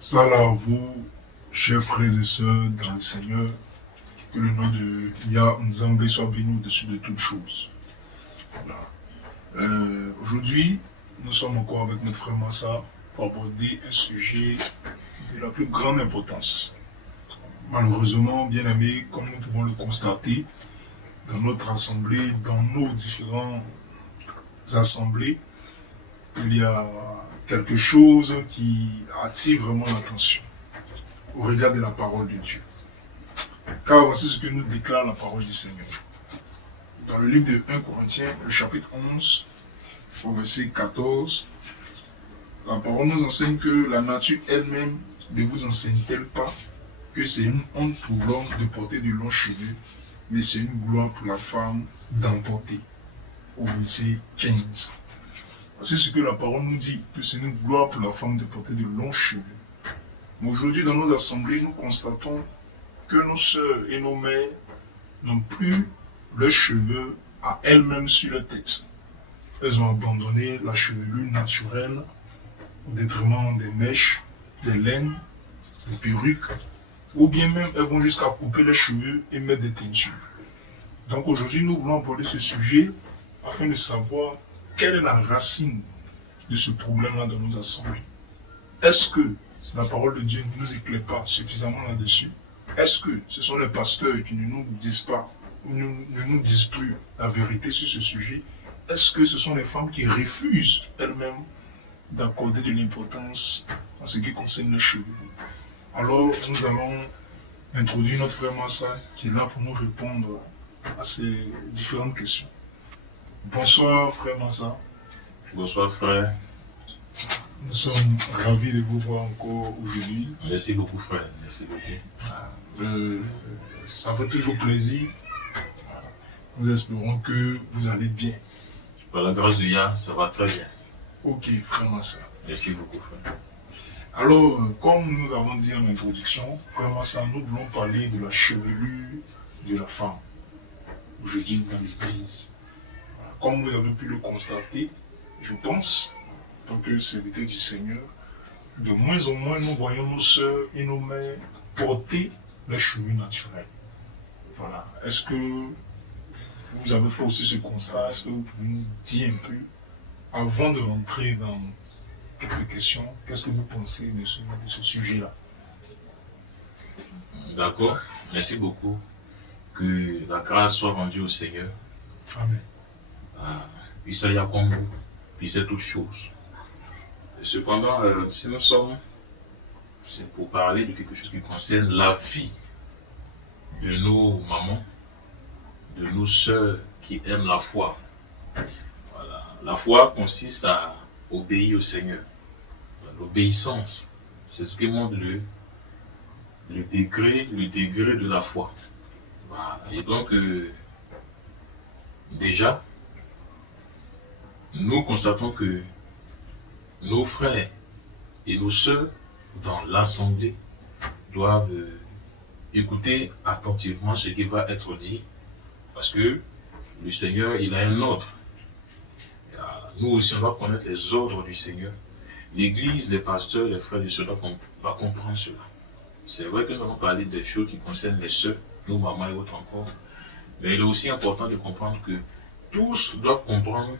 Salut à vous, chers frères et sœurs dans le Seigneur, que le nom de Yah Nzambe soit béni au-dessus de toutes choses. Voilà. Aujourd'hui, nous sommes encore avec notre frère Massa pour aborder un sujet de la plus grande importance. Malheureusement, bien aimés, comme nous pouvons le constater, dans notre assemblée, dans nos différentes assemblées, il y a quelque chose qui attire vraiment l'attention au regard de la parole de Dieu. Car voici ce que nous déclare la parole du Seigneur. Dans le livre de 1 Corinthiens, le chapitre 11, au verset 14, la parole nous enseigne que la nature elle-même ne vous enseigne-t-elle pas que c'est une honte pour l'homme de porter de longs cheveux, mais c'est une gloire pour la femme d'en porter. Au verset 15. C'est ce que la parole nous dit, que c'est une gloire pour la femme de porter de longs cheveux. Mais aujourd'hui, dans nos assemblées, nous constatons que nos sœurs et nos mères n'ont plus leurs cheveux à elles-mêmes sur leur tête. Elles ont abandonné la chevelure naturelle au détriment des mèches, des laines, des perruques, ou bien même elles vont jusqu'à couper les cheveux et mettre des teintures. Donc aujourd'hui, nous voulons aborder ce sujet afin de savoir quelle est la racine de ce problème-là dans nos assemblées. Est-ce que la parole de Dieu ne nous éclaire pas suffisamment là-dessus? Est-ce que ce sont les pasteurs qui ne nous disent pas, ou ne nous disent plus la vérité sur ce sujet? Est-ce que ce sont les femmes qui refusent elles-mêmes d'accorder de l'importance en ce qui concerne les cheveux? Alors, nous allons introduire notre frère Massa qui est là pour nous répondre à ces différentes questions. Bonsoir frère Massa. Bonsoir frère. Nous sommes ravis de vous voir encore aujourd'hui. Merci beaucoup frère, merci beaucoup. Ça fait toujours plaisir. Nous espérons que vous allez bien. Par la grâce de Yah, ça va très bien. Ok frère Massa. Merci beaucoup frère. Alors, comme nous avons dit en introduction, frère Massa, nous voulons parler de la chevelure de la femme. Aujourd'hui dans l'église. Comme vous avez pu le constater, je pense, en tant que serviteur du Seigneur, de moins en moins nous voyons nos sœurs et nos mères porter les cheveux naturels. Voilà. Est-ce que vous avez fait aussi ce constat? Est-ce que vous pouvez nous dire un peu, avant de rentrer dans quelques questions, qu'est-ce que vous pensez de ce sujet-là? D'accord, merci beaucoup. Que la grâce soit rendue au Seigneur. Amen. Puisse y comme vous, puisse toutes choses. Cependant, si nous sommes, c'est pour parler de quelque chose qui concerne la vie de nos mamans, de nos sœurs qui aiment la foi. Voilà. La foi consiste à obéir au Seigneur. L'obéissance, c'est ce qui montre le degré de la foi. Voilà. Et donc, déjà, nous constatons que nos frères et nos sœurs dans l'assemblée doivent écouter attentivement ce qui va être dit, parce que le Seigneur, il a un ordre. Nous aussi, on doit connaître les ordres du Seigneur. L'Église, les pasteurs, les frères et sœurs doivent comprendre cela. C'est vrai que nous allons parler des choses qui concernent les sœurs, nos mamans et autres encore, mais il est aussi important de comprendre que tous doivent comprendre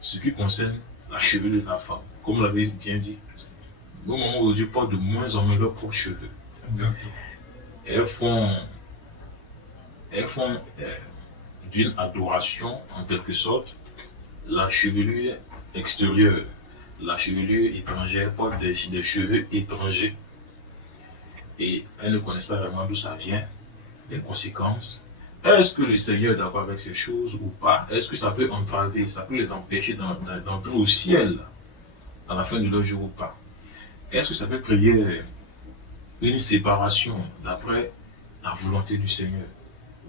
ce qui concerne la chevelure de la femme. Comme vous l'avez bien dit, nos mamans aujourd'hui portent de moins en moins leurs propres cheveux. Exactement. Elles font d'une adoration, en quelque sorte, la chevelure extérieure, la chevelure étrangère, portent des cheveux étrangers. Et elles ne connaissent pas vraiment d'où ça vient, les conséquences. Est-ce que le Seigneur est d'accord avec ces choses ou pas? Est-ce que ça peut entraver, ça peut les empêcher d'entrer au ciel à la fin de leur jour ou pas? Est-ce que ça peut créer une séparation d'après la volonté du Seigneur?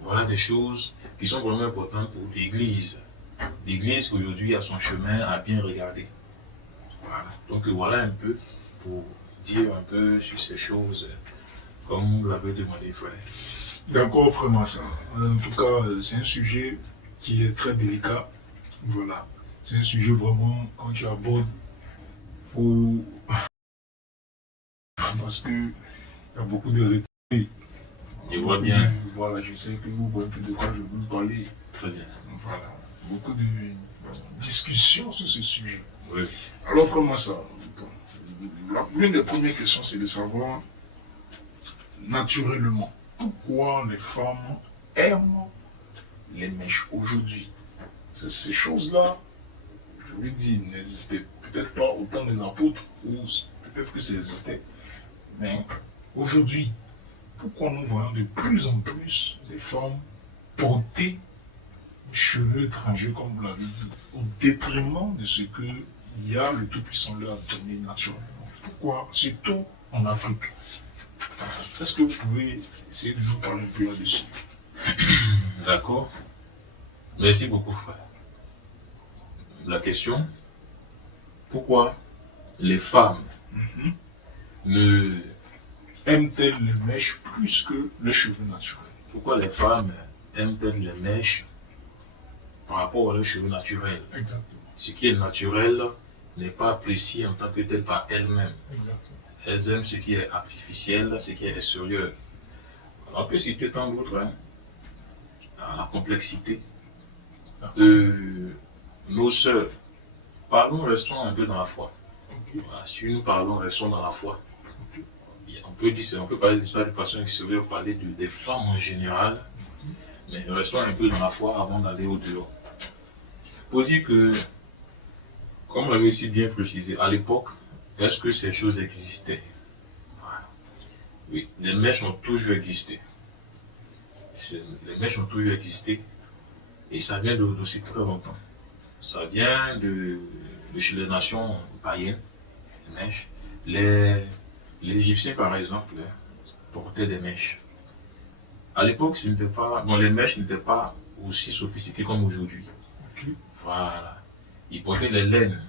Voilà des choses qui sont vraiment importantes pour l'Église. L'Église aujourd'hui a son chemin à bien regarder. Voilà. Donc voilà un peu pour dire un peu sur ces choses comme vous l'avez demandé frère. D'accord, frère Massa. En tout cas, c'est un sujet qui est très délicat. Voilà. C'est un sujet vraiment, quand tu abordes, faut parce que il y a beaucoup de retraits. Je vois bien. Voilà, je sais que vous voyez un peu de quoi je veux parler. Très bien. Voilà, beaucoup de discussions sur ce sujet. Oui. Alors, vraiment ça. L'une des premières questions, c'est de savoir naturellement pourquoi les femmes aiment les mèches aujourd'hui. Ces choses-là, je vous dis, n'existaient peut-être pas au temps des apôtres, ou peut-être que ça existait. Mais aujourd'hui, pourquoi nous voyons de plus en plus des femmes porter des cheveux étrangers, comme vous l'avez dit, au détriment de ce que Yah, le Tout-Puissant, leur a donné naturellement? Pourquoi? Surtout en Afrique. Est-ce que vous pouvez essayer de nous parler un peu là-dessus? D'accord. Merci beaucoup, frère. La question, pourquoi les femmes ne... aiment-elles les mèches plus que les cheveux naturels? Pourquoi les femmes aiment-elles les mèches par rapport à leurs cheveux naturels? Exactement. Ce qui est naturel n'est pas apprécié en tant que tel par elles-mêmes. Exactement. Elles aiment ce qui est artificiel, ce qui est extérieur. On peut citer tant d'autres, hein, la complexité de nos sœurs. Parlons, restons un peu dans la foi. Okay. Voilà, si nous parlons, restons dans la foi. Okay. On peut parler de ça de façon extérieure, parler des femmes en général, mais restons un peu dans la foi avant d'aller au-dehors. Pour dire que, comme on l'avait aussi bien précisé, à l'époque, est-ce que ces choses existaient? Voilà. Oui, les mèches ont toujours existé. Les mèches ont toujours existé, et ça vient d'aussi très longtemps. Ça vient de chez les nations païennes, les mèches. Les Égyptiens, par exemple, portaient des mèches. À l'époque, les mèches n'étaient pas aussi sophistiquées comme aujourd'hui. Okay. Voilà. Ils portaient les laines.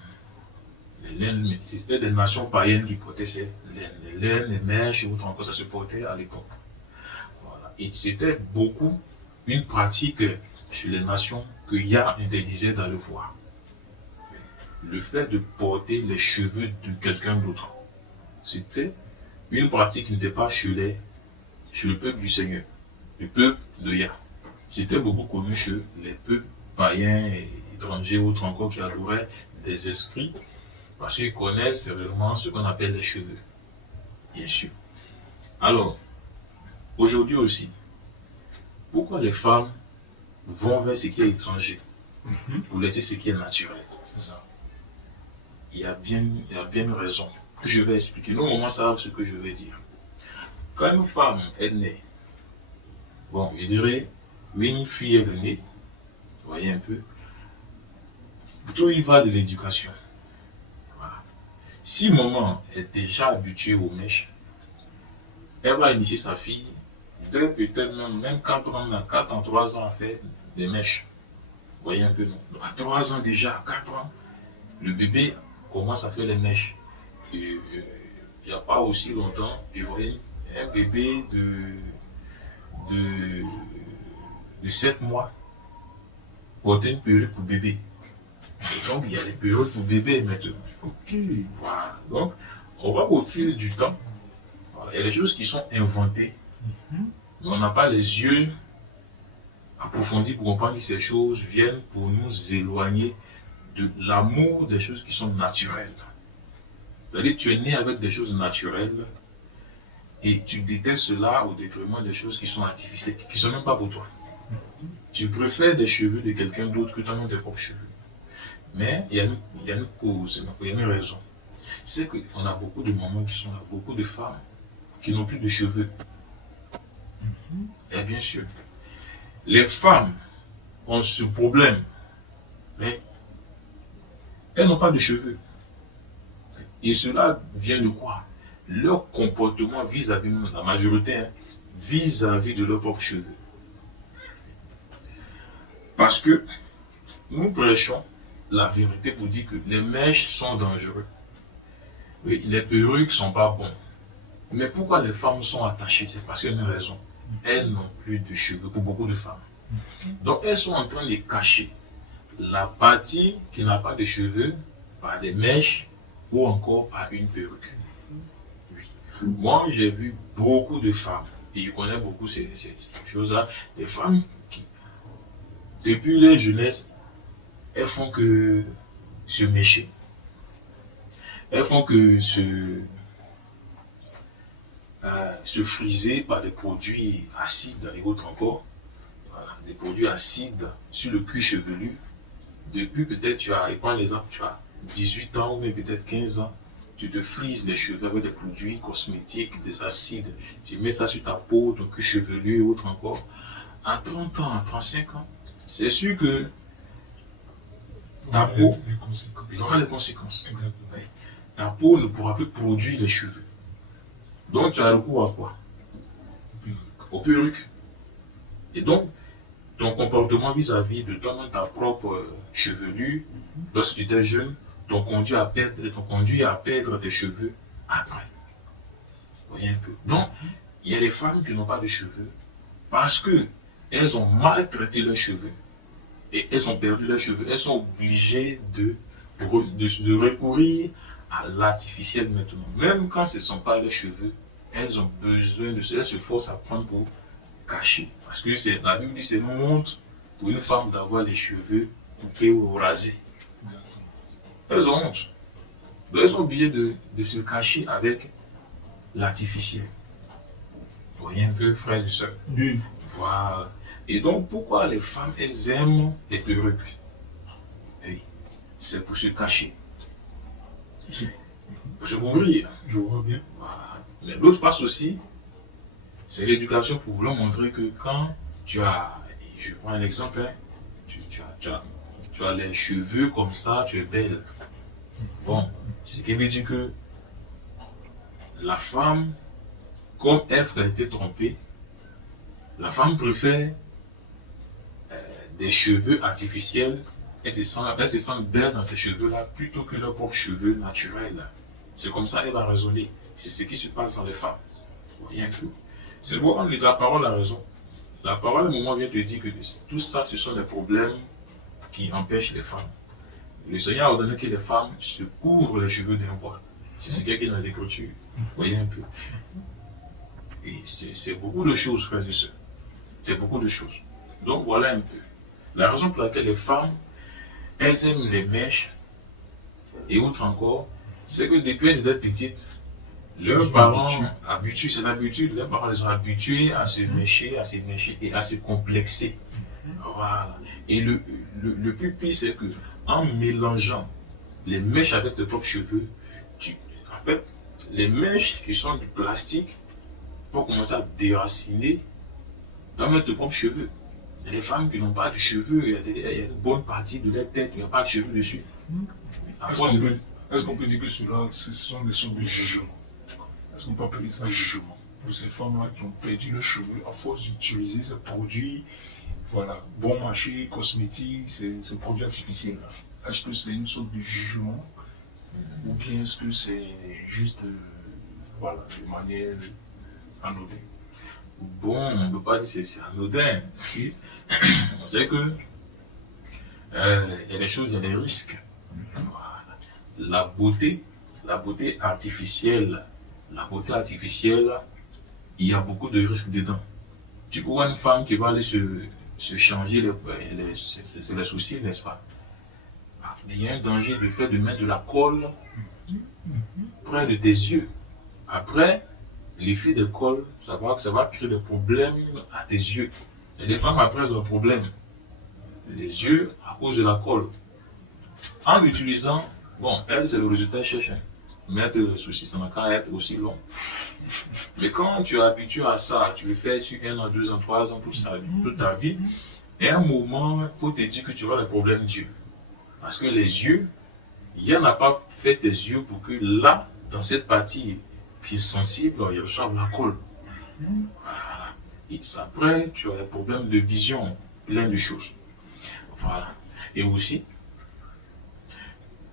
Les laines, c'était des nations païennes qui portaient ces laines. Les laines, les mèches et autres encore, ça se portait à l'époque. Voilà. Et c'était beaucoup une pratique chez les nations que Yah interdisait dans le voir. Le fait de porter les cheveux de quelqu'un d'autre, c'était une pratique qui n'était pas chez le peuple du Seigneur, le peuple de Yah. C'était beaucoup connu chez les peuples païens et étrangers, autres encore, qui adoraient des esprits, parce qu'ils connaissent réellement ce qu'on appelle les cheveux, bien sûr. Alors, aujourd'hui aussi, pourquoi les femmes vont vers ce qui est étranger pour laisser ce qui est naturel? C'est ça. Il y a bien une raison que je vais expliquer. Nous, au moins, savent ce que je vais dire. Quand une femme est née, bon, je dirais, une fille est née, vous voyez un peu, tout y va de l'éducation. Voilà. Si maman est déjà habituée aux mèches, elle va initier sa fille, peut-être même 4 ans, 4 ans, 3 ans à faire des mèches. Vous voyez un peu, non? À 3 ans déjà, à 4 ans, le bébé commence à faire les mèches. Il n'y a pas aussi longtemps, je voyais un bébé de 7 mois porter une perruque pour bébé. Et donc, il y a des perruques pour bébé maintenant. Ok. Voilà. Donc, on va au fil du temps. Voilà. Il y a des choses qui sont inventées, mais on n'a pas les yeux approfondis pour comprendre que ces choses viennent pour nous éloigner de l'amour des choses qui sont naturelles. C'est-à-dire que tu es né avec des choses naturelles et tu détestes cela au détriment des choses qui sont artificielles, qui ne sont même pas pour toi. Tu préfères des cheveux de quelqu'un d'autre que ton tes propres cheveux. Mais il y a une cause, il y a une raison. C'est qu'on a beaucoup de mamans qui sont là, beaucoup de femmes qui n'ont plus de cheveux. Et bien sûr, les femmes ont ce problème, mais elles n'ont pas de cheveux. Et cela vient de quoi? Leur comportement vis-à-vis de la majorité, vis-à-vis de leurs propres cheveux. Parce que nous prêchons la vérité pour dire que les mèches sont dangereux. Oui, les perruques ne sont pas bons. Mais pourquoi les femmes sont attachées? C'est parce qu'il y a une raison. Elles n'ont plus de cheveux pour beaucoup de femmes. Donc elles sont en train de cacher la partie qui n'a pas de cheveux par des mèches ou encore par une perruque. Oui. Moi, j'ai vu beaucoup de femmes, et je connais beaucoup ces choses-là, des femmes qui, depuis leur jeunesse, elles font que se mécher. Elles font que se friser par des produits acides et autres encore. Voilà, des produits acides sur le cuir chevelu. Depuis peut-être tu as, et prends l'exemple, tu as 18 ans ou même peut-être 15 ans, tu te frises les cheveux avec des produits cosmétiques, des acides, tu mets ça sur ta peau, ton cuir chevelu et autres encore. À 30 ans, à 35 ans, c'est sûr que ta peau aura des conséquences. Exactement. Oui. Ta peau ne pourra plus produire les cheveux. Donc tu as recours à quoi? Aux perruques. Et donc, ton comportement vis-à-vis de toi-même, ta propre chevelure, lorsque tu étais jeune, t'ont conduit à perdre tes cheveux après. Vous voyez un peu. Donc, il y a des femmes qui n'ont pas de cheveux parce que elles ont maltraité leurs cheveux et elles ont perdu leurs cheveux. Elles sont obligées de recourir à l'artificiel maintenant. Même quand ce ne sont pas leurs cheveux, elles ont besoin de cela, elles se forcent à prendre pour cacher. Parce que la Bible dit c'est honte pour une femme d'avoir les cheveux coupés ou rasés. Elles ont honte. Donc elles sont obligées de se cacher avec l'artificiel. Vous voyez un peu, frères et sœurs? Oui. Voilà. Et donc, pourquoi les femmes, elles aiment les perruques? Oui. C'est pour se cacher. Pour se couvrir. Je vois bien. Voilà. Mais l'autre face aussi, c'est l'éducation pour vouloir montrer que quand tu as, je prends un exemple, hein, tu as les cheveux comme ça, tu es belle. Bon, ce qui veut dire que la femme, comme Ève a été trompée, la femme préfère des cheveux artificiels, elle se sent belle dans ces cheveux-là plutôt que leurs propres cheveux naturels. C'est comme ça qu'elle va raisonner. C'est ce qui se passe dans les femmes. Vous voyez un peu? C'est pourquoi la parole a raison. La parole, à un moment, vient te dire que tout ça, ce sont des problèmes qui empêchent les femmes. Le Seigneur a ordonné que les femmes se couvrent les cheveux d'un voile. C'est ce qu'il y a écrit dans les Écritures. Vous voyez un peu? Et c'est beaucoup de choses, frères et sœurs. C'est beaucoup de choses. Donc voilà un peu. La raison pour laquelle les femmes, elles aiment les mèches et autres encore, c'est que depuis elles étaient petites, leurs parents habitués, c'est l'habitude, leurs parents les ont habitués à se mècher et à se complexer. Voilà. Et le plus pire, c'est que en mélangeant les mèches avec tes propres cheveux, en fait, les mèches qui sont du plastique vont commencer à déraciner dans tes propres cheveux. Il y a des femmes qui n'ont pas de cheveux, il y a une bonne partie de leur tête, il n'y a pas de cheveux dessus. Est-ce qu'on peut dire que cela, ce sont des sortes de jugements? Est-ce qu'on peut appeler ça jugement? Pour ces femmes-là qui ont perdu leurs cheveux à force d'utiliser ces produits, voilà, bon marché, cosmétiques, ces produits artificiels-là. Est-ce que c'est une sorte de jugement? Ou bien est-ce que c'est juste, voilà, de manière anodine? Bon, on ne peut pas dire que c'est anodin. On sait que il y a des choses, il y a des risques. Voilà. La beauté artificielle, il y a beaucoup de risques dedans. Tu peux voir une femme qui va aller se changer c'est les soucis, n'est-ce pas? Mais il y a un danger du fait de mettre de la colle près de tes yeux. Après, l'effet de colle, ça va créer des problèmes à tes yeux. Et les femmes, après, elles ont un problème. Les yeux, à cause de la colle. En utilisant, bon, elle, c'est le résultat cherché. Mettre le souci, ça n'a qu'à être aussi long. Mais quand tu es habitué à ça, tu le fais sur 1 an, 2 ans, 3 ans, toute ta vie, et à un moment, il faut te dire que tu auras des problèmes d'yeux. Parce que les yeux, il n'y en a pas fait tes yeux pour que là, dans cette partie qui est sensible, il reçoit la colle. Voilà. Et après, tu as des problèmes de vision, plein de choses. Voilà. Et aussi,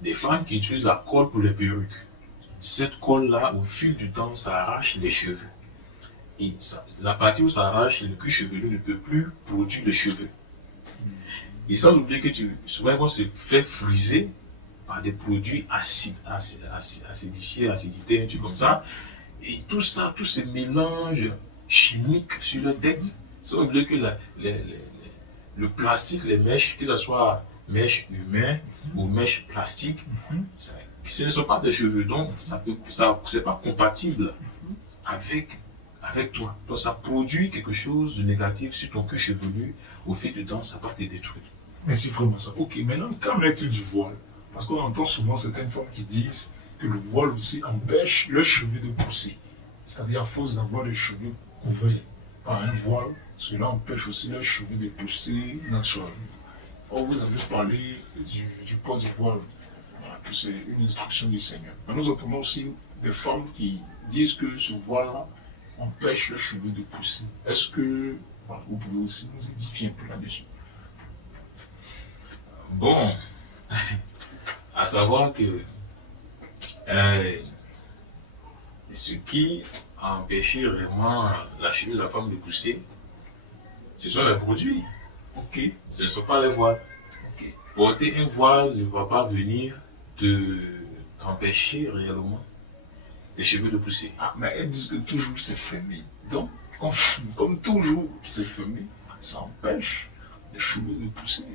des femmes qui utilisent la colle pour les perruques. Cette colle-là, au fil du temps, ça arrache les cheveux. Et la partie où ça arrache, le cuir chevelu ne peut plus produire les cheveux. Et sans oublier que souvent, on se fait friser par des produits acidifiés, acidité, un truc comme ça. Et tout ça, tous ces mélanges chimiques sur leur tête, sans oublier que le plastique, les mèches, que ce soit mèches humaines ou mèches plastiques, ce ne sont pas des cheveux, donc c'est pas compatible avec toi. Donc ça produit quelque chose de négatif sur ton cuir chevelu. Au fil du temps, ça va te détruire. Mais c'est vraiment ça. Ok, maintenant, qu'en est-il du voile? Parce qu'on entend souvent certaines femmes qui disent que le voile aussi empêche leurs cheveux de pousser. C'est-à-dire à force d'avoir les cheveux couverts par un voile, cela empêche aussi leurs cheveux de pousser naturellement. Or, vous avez parlé du port du voile, voilà, que c'est une instruction du Seigneur. Mais nous entendons aussi des femmes qui disent que ce voile-là empêche leurs cheveux de pousser. Est-ce que voilà, vous pouvez aussi nous édifier un peu là-dessus? Bon, à savoir que ce qui a empêché vraiment la cheveux de la femme de pousser, ce sont les produits. Ok. Ce ne sont pas les voiles. Ok. Porter un voile ne va pas venir t'empêcher réellement tes cheveux de pousser. Ah, mais elles disent que toujours c'est fermé. Donc, comme toujours c'est fermé, ça empêche les cheveux de pousser.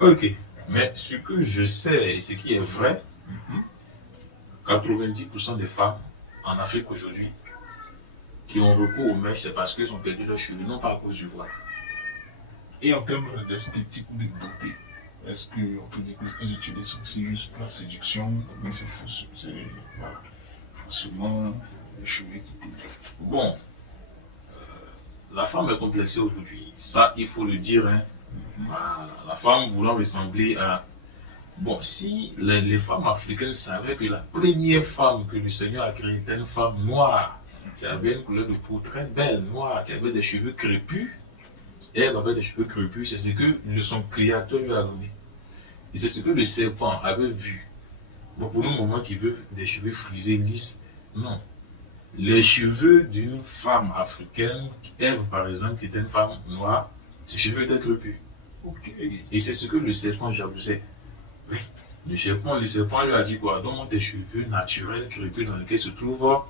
Ok. Mais ce que je sais et ce qui est vrai, 90% des femmes en Afrique aujourd'hui qui ont recours aux mèches, c'est parce qu'elles ont perdu leurs cheveux, non pas à cause du voile. Et en termes d'esthétique ou de beauté, est-ce qu'on peut dire qu'ils utilisent aussi juste pour la séduction, mais c'est faux, c'est voilà, forcément les cheveux qui t'étaient. Bon, la femme est complexée aujourd'hui, ça il faut le dire. Hein. Voilà. La femme voulant ressembler à... Bon, si les femmes africaines savaient que la première femme que le Seigneur a créée était une femme noire, qui avait une couleur de peau très belle, noire, qui avait des cheveux crépus, et elle avait des cheveux crépus, c'est ce que son créateur lui a donné. Et c'est ce que le serpent avait vu. Bon, pour le moment qui veut des cheveux frisés, lisses, non. Les cheveux d'une femme africaine, Ève par exemple, qui était une femme noire, ses cheveux étaient crépus. Okay. Et c'est ce que le serpent jalousait. Oui. Le serpent lui a dit quoi? Donne-moi tes cheveux naturels, crépus, dans lesquels se trouvent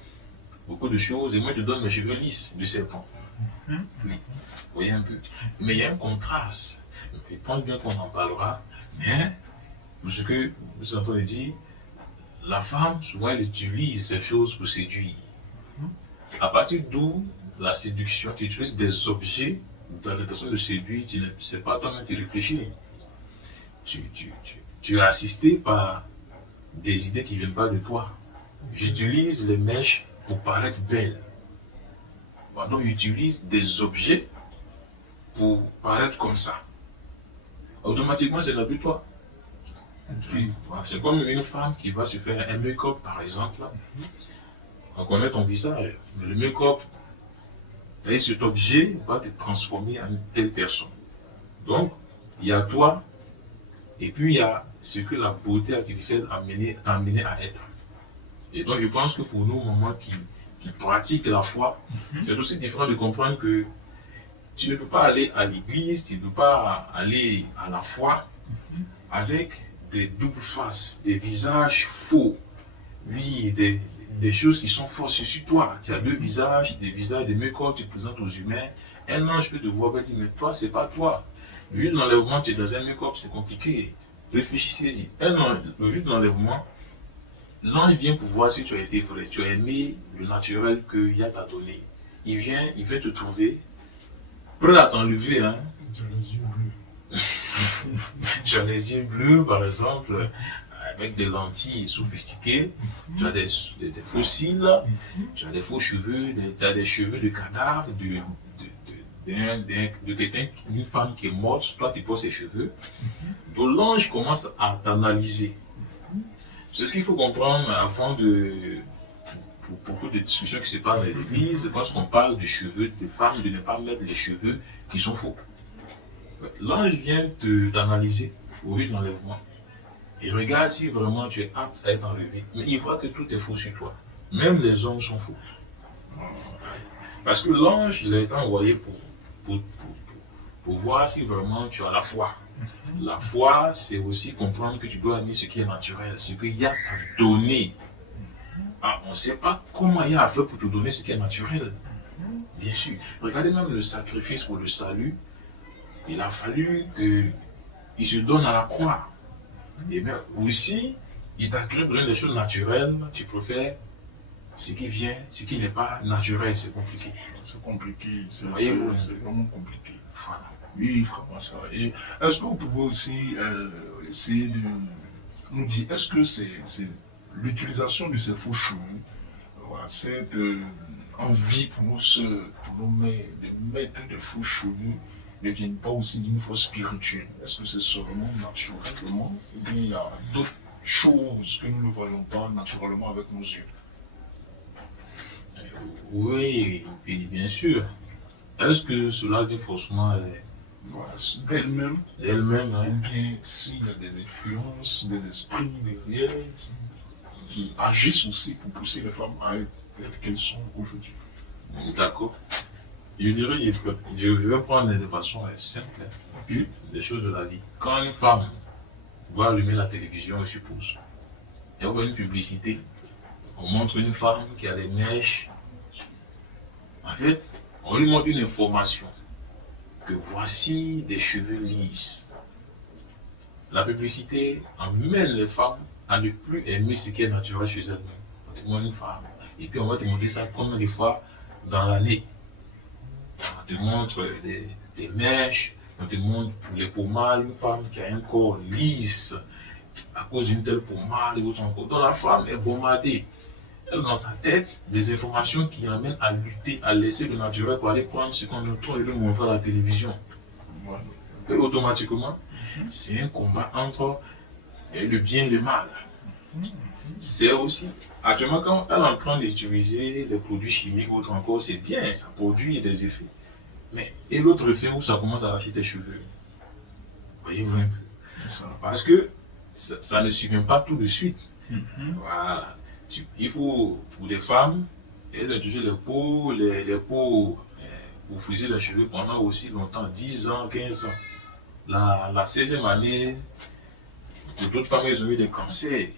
beaucoup de choses, et moi je te donne mes cheveux lisses, le serpent. Oui. Vous voyez un peu. Mais il y a un contraste. Je pense bien qu'on en parlera. Mais, pour ce que vous entendez dire, la femme, souvent, elle utilise ces choses pour séduire. À partir d'où la séduction, tu utilises des objets dans l'intention de séduire, tu ne sais pas toi-même, tu réfléchis. Tu es assisté par des idées qui ne viennent pas de toi. J'utilise les mèches pour paraître belle. Donc, j'utilise des objets pour paraître comme ça. Automatiquement, c'est n'a plus toi. Voilà. C'est comme une femme qui va se faire un make-up, par exemple. On connaît ton visage, mais le make-up, cet objet va te transformer en une telle personne. Donc, il y a toi, et puis il y a ce que la beauté artificielle t'a amené à être. Et donc, je pense que pour nous, mamans qui pratiquent la foi, c'est aussi différent de comprendre que tu ne peux pas aller à l'église, tu ne peux pas aller à la foi avec des doubles faces, des visages faux. Oui, des choses qui sont fausses sur toi. Tu as deux visages, des make-up, tu présentes aux humains. Un ange peut te voir et dire, mais toi, c'est pas toi. Le jour de l'enlèvement, tu es dans un make-up, c'est compliqué. Réfléchissez-y. Le jour de l'enlèvement, l'ange vient pour voir si tu as été vrai, tu as aimé le naturel que Yah t'a donné. Il vient te trouver, prêt à t'enlever. Hein. Tu as les yeux bleus. Tu as les yeux bleus, par exemple, avec des lentilles sophistiquées, tu as des fossiles, tu as des faux cheveux, tu as des cheveux de cadavre, de quelqu'un, une femme qui est morte, toi tu portes ses cheveux. Donc l'ange commence à t'analyser. C'est ce qu'il faut comprendre avant pour beaucoup de discussions qui se passent dans les églises, quand on parle de cheveux de femmes, de ne pas mettre les cheveux qui sont faux. L'ange vient t'analyser au lieu de l'enlèvement. Il regarde si vraiment tu es apte à être enlevé. Mais il voit que tout est faux sur toi. Même les hommes sont faux. Parce que l'ange, il a été envoyé pour voir si vraiment tu as la foi. La foi, c'est aussi comprendre que tu dois aimer ce qui est naturel, ce que Yah t'a donné. on ne sait pas comment il a fait pour te donner ce qui est naturel. Bien sûr. Regardez même le sacrifice pour le salut. Il a fallu qu'il se donne à la croix. Et bien aussi, il t'a créé besoin des choses naturelles. Tu préfères ce qui vient, ce qui n'est pas naturel, c'est compliqué. C'est compliqué, c'est vraiment compliqué. Voilà. Oui, vraiment ça. Et est-ce que vous pouvez aussi essayer de nous dire, est-ce que c'est l'utilisation de ces faux cheveux, voilà, cette envie pour nous, de mettre de faux cheveux, ne viennent pas aussi d'une force spirituelle? Est-ce que c'est seulement naturellement, ou bien il y a d'autres choses que nous ne voyons pas naturellement avec nos yeux? Oui, bien sûr. Est-ce que cela vient forcément Voilà, d'elle-même, d'elle-même, hein? ou bien s'il y a des influences, des esprits derrière qui agissent aussi pour pousser les femmes à être telles qu'elles sont aujourd'hui? D'accord. Je dirais, je vais prendre de façon simple, Ok. des choses de la vie. Quand une femme va allumer la télévision, je suppose, elle voit une publicité, on montre une femme qui a des mèches. En fait, on lui montre une information, que voici des cheveux lisses. La publicité emmène les femmes à ne plus aimer ce qui est naturel chez elles-mêmes. On te montre une femme, et puis on va te montrer ça combien de fois dans l'année. On te montre des mèches, on te montre pour les pommades, une femme qui a un corps lisse à cause d'une telle pommade et autre encore. Donc la femme est bombardée. Elle a dans sa tête des informations qui l'amènent à lutter, à laisser le naturel pour aller prendre ce qu'on est en train de lui montrer à la télévision. Voilà. Et automatiquement, c'est un combat entre le bien et le mal. C'est aussi, actuellement, quand elle est en train d'utiliser des produits chimiques ou autre encore, c'est bien, ça produit des effets. Mais, et l'autre effet où ça commence à arracher tes cheveux. Voyez-vous un peu. C'est ça. Parce que ça ne survient pas tout de suite. Mhm. Voilà. Il faut, pour les femmes, elles ont utilisé les peaux pour friser les cheveux pendant aussi longtemps, 10 ans, 15 ans. La 16e année, pour d'autres femmes, elles ont eu des cancers.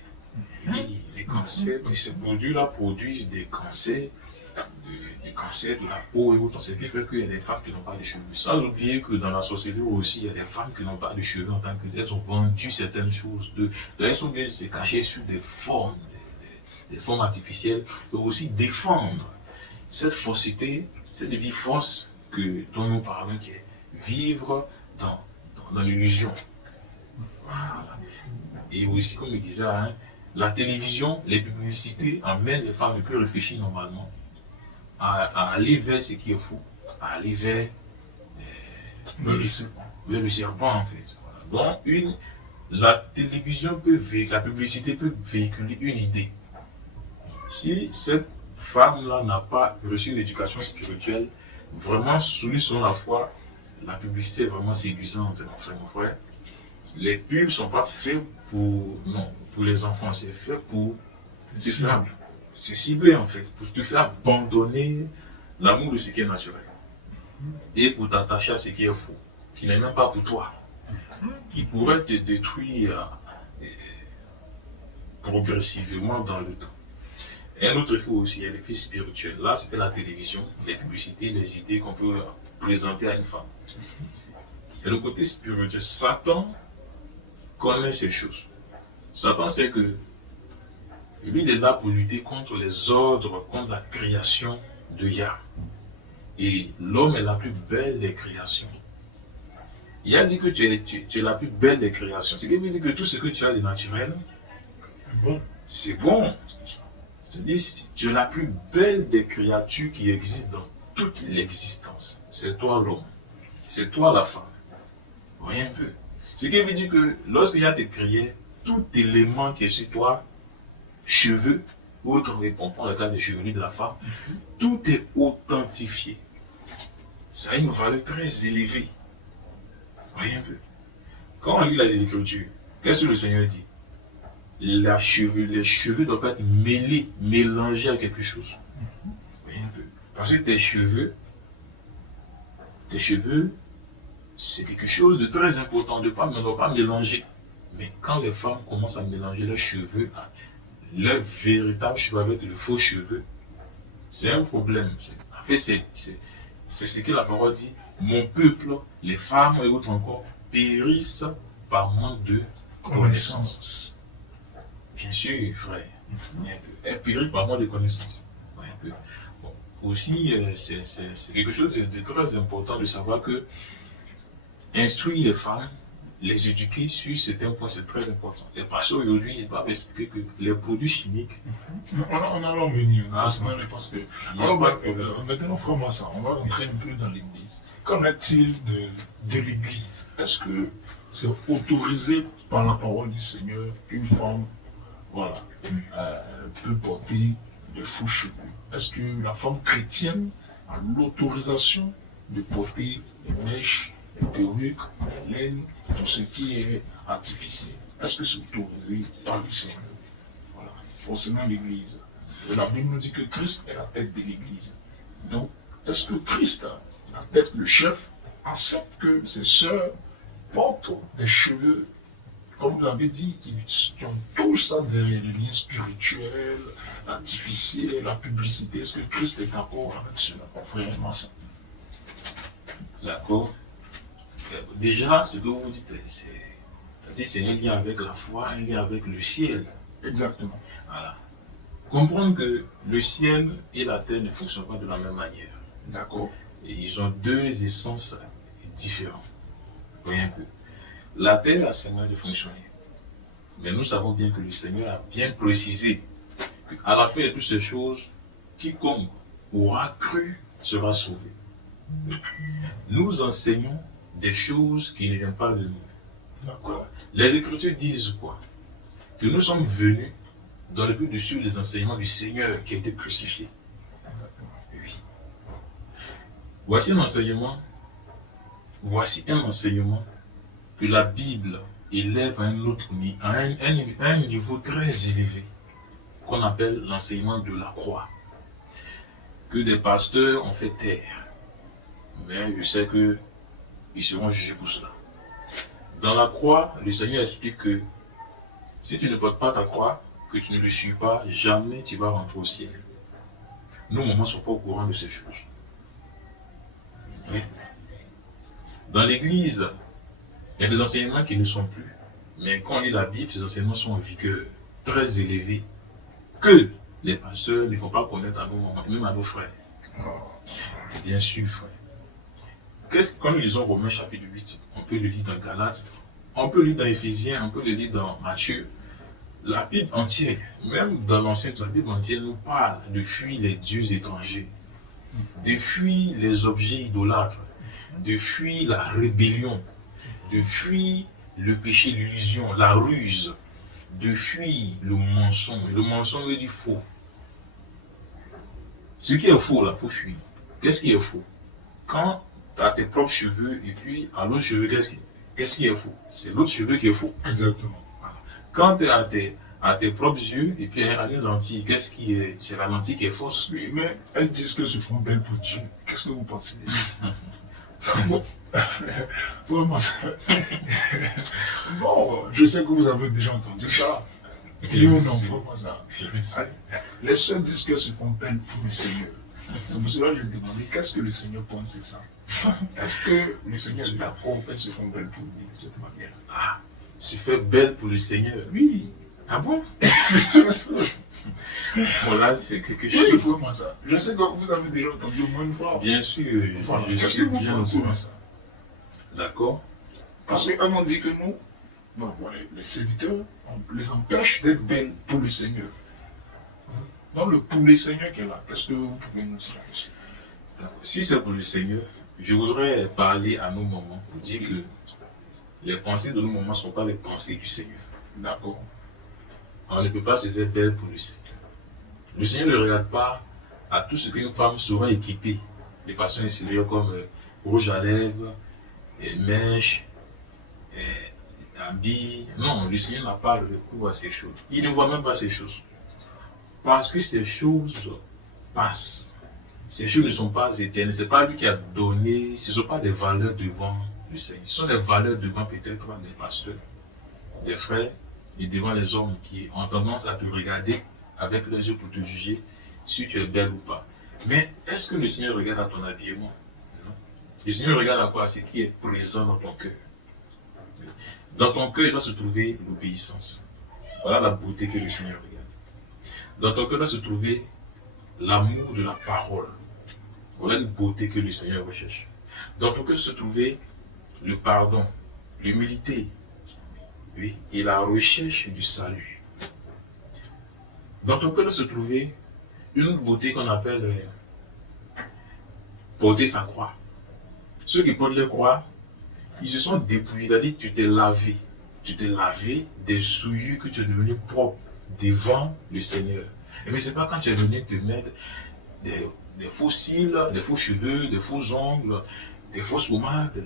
Oui, les cancers, mais ces produits-là produisent des cancers de la peau et autres. Ce qui fait qu'il y a des femmes qui n'ont pas de cheveux. Sans oublier que dans la société aussi, il y a des femmes qui n'ont pas de cheveux en tant que telles. Elles ont vendu certaines choses. Elles sont bien se cacher sur des formes artificielles et aussi défendre cette fausseté, cette vie fausse dont nous parlons, qui est vivre dans l'illusion. Voilà. Et aussi, comme je disais, hein, la télévision, les publicités amènent les femmes à ne plus réfléchir normalement, à aller vers ce qui est faux, à aller vers le serpent en fait. Voilà. Donc, la télévision la publicité peut véhiculer une idée. Si cette femme-là n'a pas reçu une éducation spirituelle, vraiment soumise selon la foi, la publicité est vraiment séduisante, mon frère. Les pubs ne sont pas faits pour les enfants, c'est fait pour te faire, c'est ciblé en fait, pour te faire abandonner l'amour de ce qui est naturel et pour t'attacher à ce qui est faux, qui n'est même pas pour toi, qui pourrait te détruire progressivement dans le temps. Et un autre effet aussi, il y a l'effet spirituel. Là, c'était la télévision, les publicités, les idées qu'on peut présenter à une femme. Il y a le côté spirituel. Satan connaît ces choses. Satan sait que lui, il est là pour lutter contre les ordres, contre la création de Yah. Et l'homme est la plus belle des créations. Il a dit que tu es la plus belle des créations. Ce qui veut dire que tout ce que tu as de naturel, c'est bon. C'est-à-dire, tu es la plus belle des créatures qui existent dans toute l'existence. C'est toi l'homme. C'est toi la femme. Rien un peu. Ce qui veut dire que lorsqu'il y a été créé, tout élément qui est sur toi, cheveux, autre pour le cas des chevelus de la femme, tout est authentifié. Ça a une valeur très élevée. Voyez un peu. Quand on lit les Écritures, qu'est-ce que le Seigneur dit? Les cheveux doivent être mêlés, mélangés à quelque chose. Voyez un peu. Parce que tes cheveux, c'est quelque chose de très important. On ne doit pas mélanger. Mais quand les femmes commencent à mélanger leurs cheveux, le véritable cheveu avec le faux cheveu, c'est un problème. En fait, c'est ce que la parole dit. Mon peuple, les femmes et autres encore, périssent par manque de connaissance. Bien sûr, frère. Elles périssent par manque de connaissance. Ouais, un peu. Bon. Aussi, c'est quelque chose de très important de savoir que instruire les femmes, les éduquer sur certains points, c'est très important. Les pasteurs aujourd'hui, ils doivent expliquer que les produits chimiques. On allons venir concernant les pasteurs. Alors, maintenant, vraiment ça, on va rentrer un peu dans l'église. Qu'en est-il de l'église? Est-ce que c'est autorisé par la parole du Seigneur qu'une femme peut porter de faux cheveux? Est-ce que la femme chrétienne a l'autorisation de porter des mèches, des perruques, des laines, tout ce qui est artificiel? Est-ce que c'est autorisé par le Seigneur? Voilà. Concernant l'église. La Bible nous dit que Christ est la tête de l'église. Donc, est-ce que Christ, la tête, le chef, accepte que ses sœurs portent des cheveux, comme vous l'avez dit, qui ont tout ça derrière les liens spirituels, l'artificiel, la publicité? Est-ce que Christ est d'accord avec cela? Vraiment ça. D'accord. Déjà, ce que vous dites, c'est un lien avec la foi, un lien avec le ciel. Exactement. Voilà. Comprendre que le ciel et la terre ne fonctionnent pas de la même manière. D'accord. Et ils ont deux essences différentes. Voyez un peu. La terre a ses moyens de fonctionner. Mais nous savons bien que le Seigneur a bien précisé qu'à la fin de toutes ces choses, quiconque aura cru sera sauvé. Nous enseignons des choses qui ne viennent pas de nous. D'accord. Les Écritures disent quoi? Que nous sommes venus dans le but de suivre les enseignements du Seigneur qui a été crucifié. Exactement. Oui. Voici un enseignement que la Bible élève à un autre niveau, à un niveau très élevé, qu'on appelle l'enseignement de la croix, que des pasteurs ont fait taire. Mais je sais qu'ils seront jugés pour cela. Dans la croix, le Seigneur explique que si tu ne portes pas ta croix, que tu ne le suis pas, jamais tu vas rentrer au ciel. Nous, maman, ne sommes pas au courant de ces choses. Oui. Dans l'église, il y a des enseignements qui ne sont plus. Mais quand on lit la Bible, ces enseignements sont en vigueur, très élevés, que les pasteurs ne font pas connaître à nos mamans, même à nos frères. Bien sûr, frère. Quand nous lisons Romains chapitre 8, on peut le lire dans Galates, on peut le lire dans Éphésiens, on peut le lire dans Matthieu. La Bible entière, même dans l'Ancien Testament, la Bible entière nous parle de fuir les dieux étrangers, de fuir les objets idolâtres, de fuir la rébellion, de fuir le péché, l'illusion, la ruse, de fuir le mensonge. Le mensonge veut dire faux. Ce qui est faux, là, faut fuir. Qu'est-ce qui est faux? Quand tu as tes propres cheveux et puis à l'autre cheveu, qu'est-ce qui est faux? C'est l'autre cheveu qui est faux. Exactement. Voilà. Quand tu as tes propres yeux et puis à une lentille, c'est la lentille qui est fausse. Oui, mais elles disent que se font belles pour Dieu. Qu'est-ce que vous pensez de ça? Bon, vraiment ça. Bon, je sais que vous avez déjà entendu ça. Et ou non, vraiment ça. Les soeurs disent qu'elles se font belles pour le Seigneur. C'est pour cela que je me demandais qu'est-ce que le Seigneur pense de ça. Est-ce que le Seigneur est d'accord qu'elles se font belles pour lui de cette manière? Ah, se fait belle pour le Seigneur. Oui. Ah bon? Bon, là, c'est quelque chose. Oui, vraiment ça. Je sais que vous avez déjà entendu au moins une fois. Bien sûr. Voilà. Qu'est-ce que vous pensez de ça? D'accord. Parce qu'eux m'ont dit que nous, les serviteurs, on les empêche d'être belles pour le Seigneur. Dans le pour le Seigneur qui est là, qu'est-ce que vous pouvez nous dire là-dessus? Si c'est pour le Seigneur, je voudrais parler à nos mamans pour dire que les pensées de nos mamans ne sont pas les pensées du Seigneur. D'accord. On ne peut pas se faire belle pour le Seigneur. Le Seigneur ne regarde pas à tout ce qu'une femme sera équipée de façon extérieure comme rouge à lèvres, mèches, habits. Non, le Seigneur n'a pas le recours à ces choses. Il ne voit même pas ces choses. Parce que ces choses passent. Ces choses ne sont pas éternelles. Ce n'est pas lui qui a donné, ce ne sont pas des valeurs devant le Seigneur. Ce sont des valeurs devant peut-être des pasteurs, des frères, et devant les hommes qui ont tendance à te regarder avec leurs yeux pour te juger si tu es belle ou pas. Mais est-ce que le Seigneur regarde à ton habillement? Non. Le Seigneur regarde à quoi? Ce qui est présent dans ton cœur. Dans ton cœur, il doit se trouver l'obéissance. Voilà la beauté que le Seigneur regarde. Dans ton cœur doit se trouver l'amour de la parole. Voilà une beauté que le Seigneur recherche. Dans ton cœur se trouver le pardon, l'humilité, oui, et la recherche du salut. Dans ton cœur doit se trouver une beauté qu'on appelle porter sa croix. Ceux qui portent leur croix, ils se sont dépouillés, c'est-à-dire tu t'es lavé. Tu t'es lavé des souillures que tu es devenu propre devant le Seigneur. Mais ce n'est pas quand tu es venu te mettre des faux cils, des faux cheveux, des faux ongles, des fausses pommades.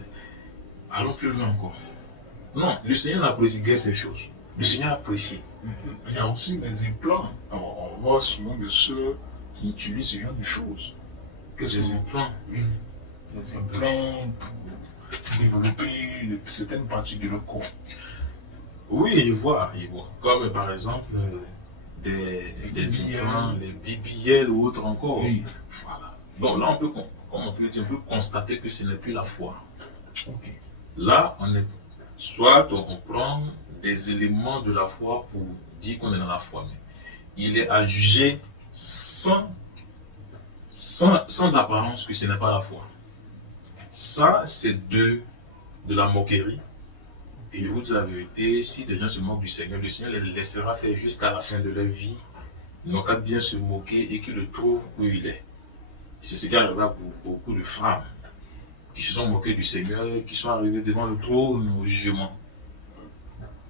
Allons plus loin encore. Non, le Seigneur n'apprécie guère ces choses. Le Seigneur apprécie. Il y a aussi des implants. Alors, on voit souvent de ceux qui utilisent ce genre de choses. Des implants. Des implants pour développer certaines parties de leur corps. Oui, il voit. Comme par exemple des implants, des BBL ou autres encore. Oui. Voilà. Donc là, on peut constater que ce n'est plus la foi. Ok. Là, soit on prend des éléments de la foi pour dire qu'on est dans la foi, mais il est à juger sans apparence que ce n'est pas la foi. Ça, c'est de la moquerie. Et je vous dis la vérité, si des gens se moquent du Seigneur, le Seigneur les laissera faire jusqu'à la fin de leur vie. Ils n'ont qu'à bien se moquer et qu'ils le trouvent où il est. C'est ce qui arrivera pour beaucoup de femmes qui se sont moquées du Seigneur, qui sont arrivées devant le trône au jugement.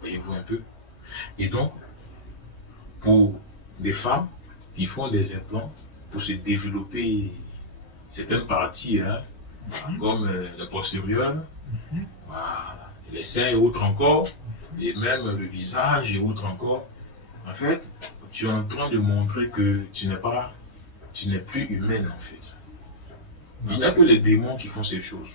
Voyez-vous un peu? Et donc, pour des femmes qui font des implants pour se développer certaines parties, comme le postérieur, voilà, les seins et autres encore, et même le visage et autres encore, en fait, tu es en train de montrer que tu n'es plus humaine en fait. Il n'y a que les démons qui font ces choses.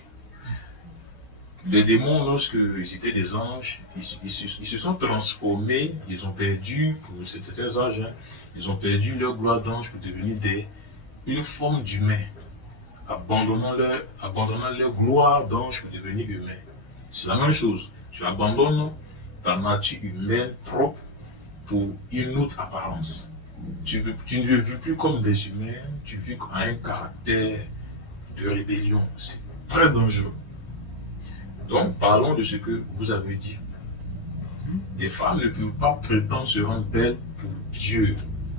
Les démons, lorsqu'ils étaient des anges, ils se sont transformés, ils ont perdu, pour certains anges, ils ont perdu leur gloire d'ange pour devenir une forme d'humain, abandonnant leur gloire d'ange pour devenir humain. C'est la même chose. Tu abandonnes ta nature humaine propre pour une autre apparence. Tu ne le vis plus comme des humains, tu vis à un caractère de rébellion. C'est très dangereux. Donc, parlons de ce que vous avez dit. Des femmes ne peuvent pas prétendre se rendre belles pour Dieu,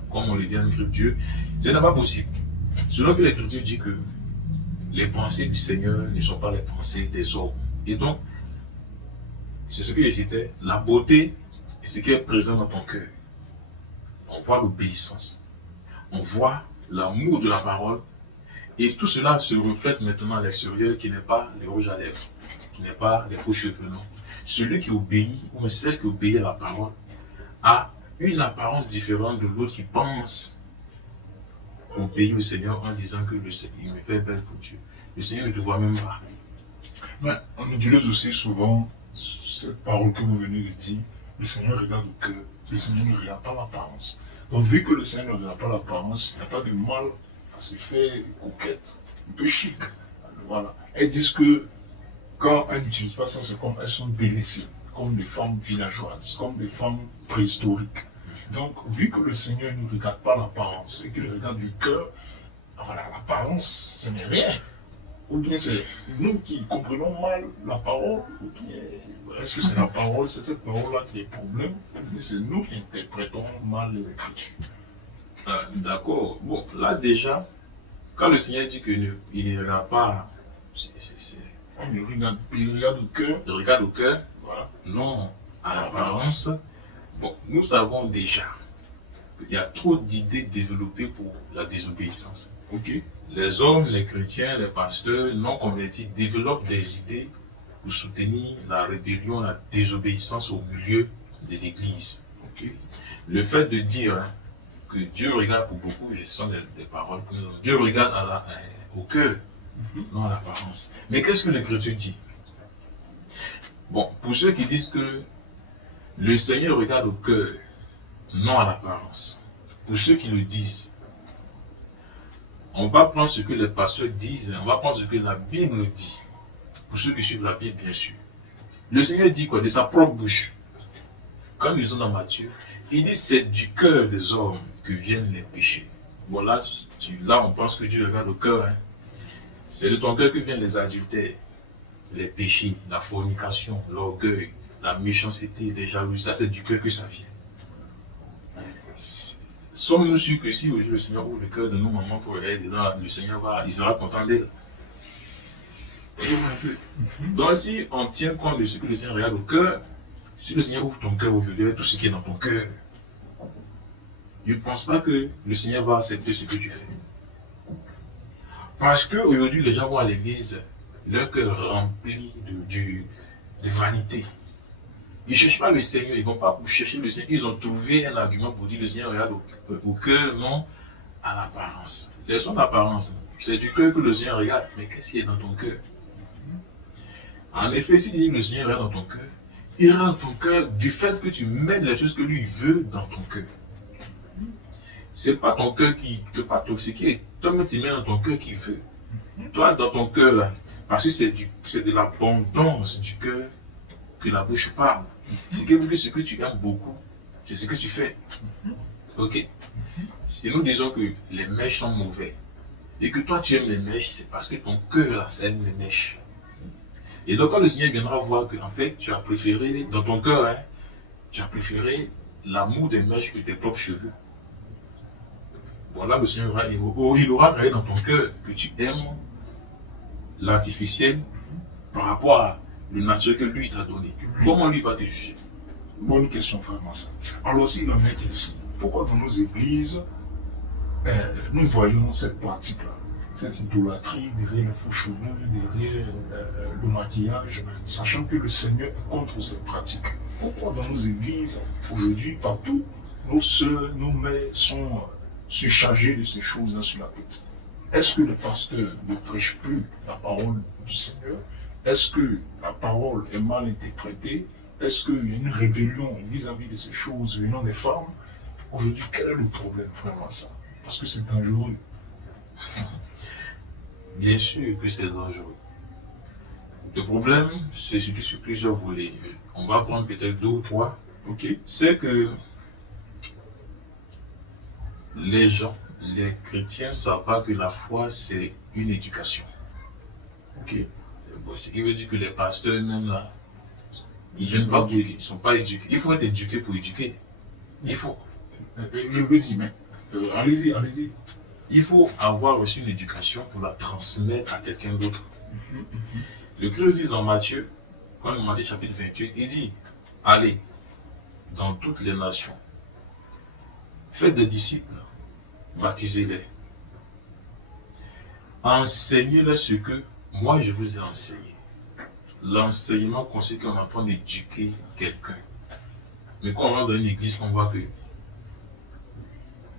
comme on le dit en Écriture. Ce n'est pas possible. Selon que l'Écriture dit que les pensées du Seigneur ne sont pas les pensées des hommes. Et donc, c'est ce que je citais, la beauté est ce qui est présent dans ton cœur. On voit l'obéissance, on voit l'amour de la parole, et tout cela se reflète maintenant à l'extérieur, qui n'est pas les rouges à lèvres, qui n'est pas les faux cheveux, non. Celui qui obéit, ou celle qui obéit à la parole, a une apparence différente de l'autre qui pense obéir au Seigneur en disant que il me fait belle pour Dieu. Le Seigneur ne te voit même pas. Mais on utilise aussi souvent cette parole que vous venez de dire, le Seigneur regarde au cœur, le Seigneur ne regarde pas l'apparence. Donc vu que le Seigneur ne regarde pas l'apparence, il n'y a pas de mal à se faire coquette, un peu chic. Voilà. Elles disent que quand elles n'utilisent pas ça, c'est comme elles sont délaissées, comme des femmes villageoises, comme des femmes préhistoriques. Donc vu que le Seigneur ne regarde pas l'apparence et qu'il regarde du cœur, voilà, l'apparence, ce n'est rien. Ou bien c'est nous qui comprenons mal la parole, ou bien est-ce que c'est la parole, c'est cette parole-là qui est le problème, ou bien c'est nous qui interprétons mal les Écritures. D'accord. Bon, là déjà, quand le Seigneur dit qu'il ne regarde pas, Il regarde au cœur. il regarde au cœur, Voilà. non à l'apparence. Bon, nous savons déjà qu'il y a trop d'idées développées pour la désobéissance. Ok. Les hommes, les chrétiens, les pasteurs non convertis développent des idées pour soutenir la rébellion, la désobéissance au milieu de l'Église. Ok. Le fait de dire que Dieu regarde pour beaucoup, ce sont des paroles que nous avons. Dieu regarde au cœur, non à l'apparence. Mais qu'est-ce que l'Écriture dit? Bon, pour ceux qui disent que Le Seigneur regarde au cœur, non à l'apparence. Pour ceux qui le disent, on va prendre ce que les pasteurs disent, on va prendre ce que la Bible dit. Pour ceux qui suivent la Bible, bien sûr. Le Seigneur dit quoi? De sa propre bouche. Quand nous sommes dans Matthieu, il dit c'est du cœur des hommes que viennent les péchés. Bon là, on pense que Dieu regarde au cœur. Hein. C'est de ton cœur que viennent les adultères, les péchés, la fornication, l'orgueil, la méchanceté, les jalousies. Ça c'est du cœur que ça vient. Sommes-nous sûrs que si aujourd'hui le Seigneur ouvre le cœur de nos mamans pour aller dedans, le Seigneur il sera content d'elle? Donc si on tient compte de ce que le Seigneur regarde au cœur, si le Seigneur ouvre ton cœur aujourd'hui, tout ce qui est dans ton cœur, je ne pense pas que le Seigneur va accepter ce que tu fais. Parce qu'aujourd'hui, les gens vont à l'église, leur cœur rempli de vanité. Ils ne cherchent pas le Seigneur, ils ne vont pas chercher le Seigneur. Ils ont trouvé un argument pour dire le Seigneur regarde au cœur, non à l'apparence. Laissons l'apparence. C'est du cœur que le Seigneur regarde, mais qu'est-ce qui est dans ton cœur? En effet, si le Seigneur regarde dans ton cœur, il regarde dans ton cœur du fait que tu mets les choses que lui veut dans ton cœur. C'est pas ton cœur qui ne peut pas toxiquer. Toi-même, tu mets dans ton cœur qui veut. Toi, dans ton cœur, là, parce que c'est de l'abondance du cœur que la bouche parle. C'est que ce que tu aimes beaucoup, c'est ce que tu fais. Ok. Si nous disons que les mèches sont mauvais, et que toi tu aimes les mèches, c'est parce que ton cœur, là, ça aime les mèches. Et donc quand le Seigneur viendra voir que, en fait, tu as préféré, dans ton cœur, hein, tu as préféré l'amour des mèches que tes propres cheveux. Voilà, le Seigneur il aura travaillé dans ton cœur que tu aimes l'artificiel par rapport à le naturel que lui t'a donné. Comment lui va te juger? Bonne question, frère Massa. Alors, s'il en est ainsi, pourquoi dans nos églises, nous voyons cette pratique-là, cette idolâtrie derrière les faux cheveux, derrière le maquillage, sachant que le Seigneur est contre cette pratique? Pourquoi dans nos églises, aujourd'hui, partout, nos sœurs, nos mères sont surchargées de ces choses-là sur la tête? Est-ce que le pasteur ne prêche plus la parole du Seigneur? Est-ce que la parole est mal interprétée? Est-ce qu'il y a une rébellion vis-à-vis de ces choses venant des femmes? Aujourd'hui, quel est le problème, frère Massa? Parce que c'est dangereux. Bien sûr que c'est dangereux. Le problème, c'est surtout sur plusieurs volets. On va prendre peut-être 2 ou 3. Ok. C'est que les gens, les chrétiens, ne savent pas que la foi, c'est une éducation. Ok. Bon, ce qui veut dire que les pasteurs, même là, ils ne sont pas éduqués. Il faut être éduqué pour éduquer. Il faut. Je veux dire, mais allez-y. Il faut avoir reçu une éducation pour la transmettre à quelqu'un d'autre. Le Christ dit en Matthieu, quand Matthieu chapitre 28, il dit, allez dans toutes les nations, faites des disciples, baptisez-les, enseignez-les ce que moi je vous ai enseigné. L'enseignement consiste qu'on est en train d'éduquer quelqu'un. Mais quand on va dans une église, on voit que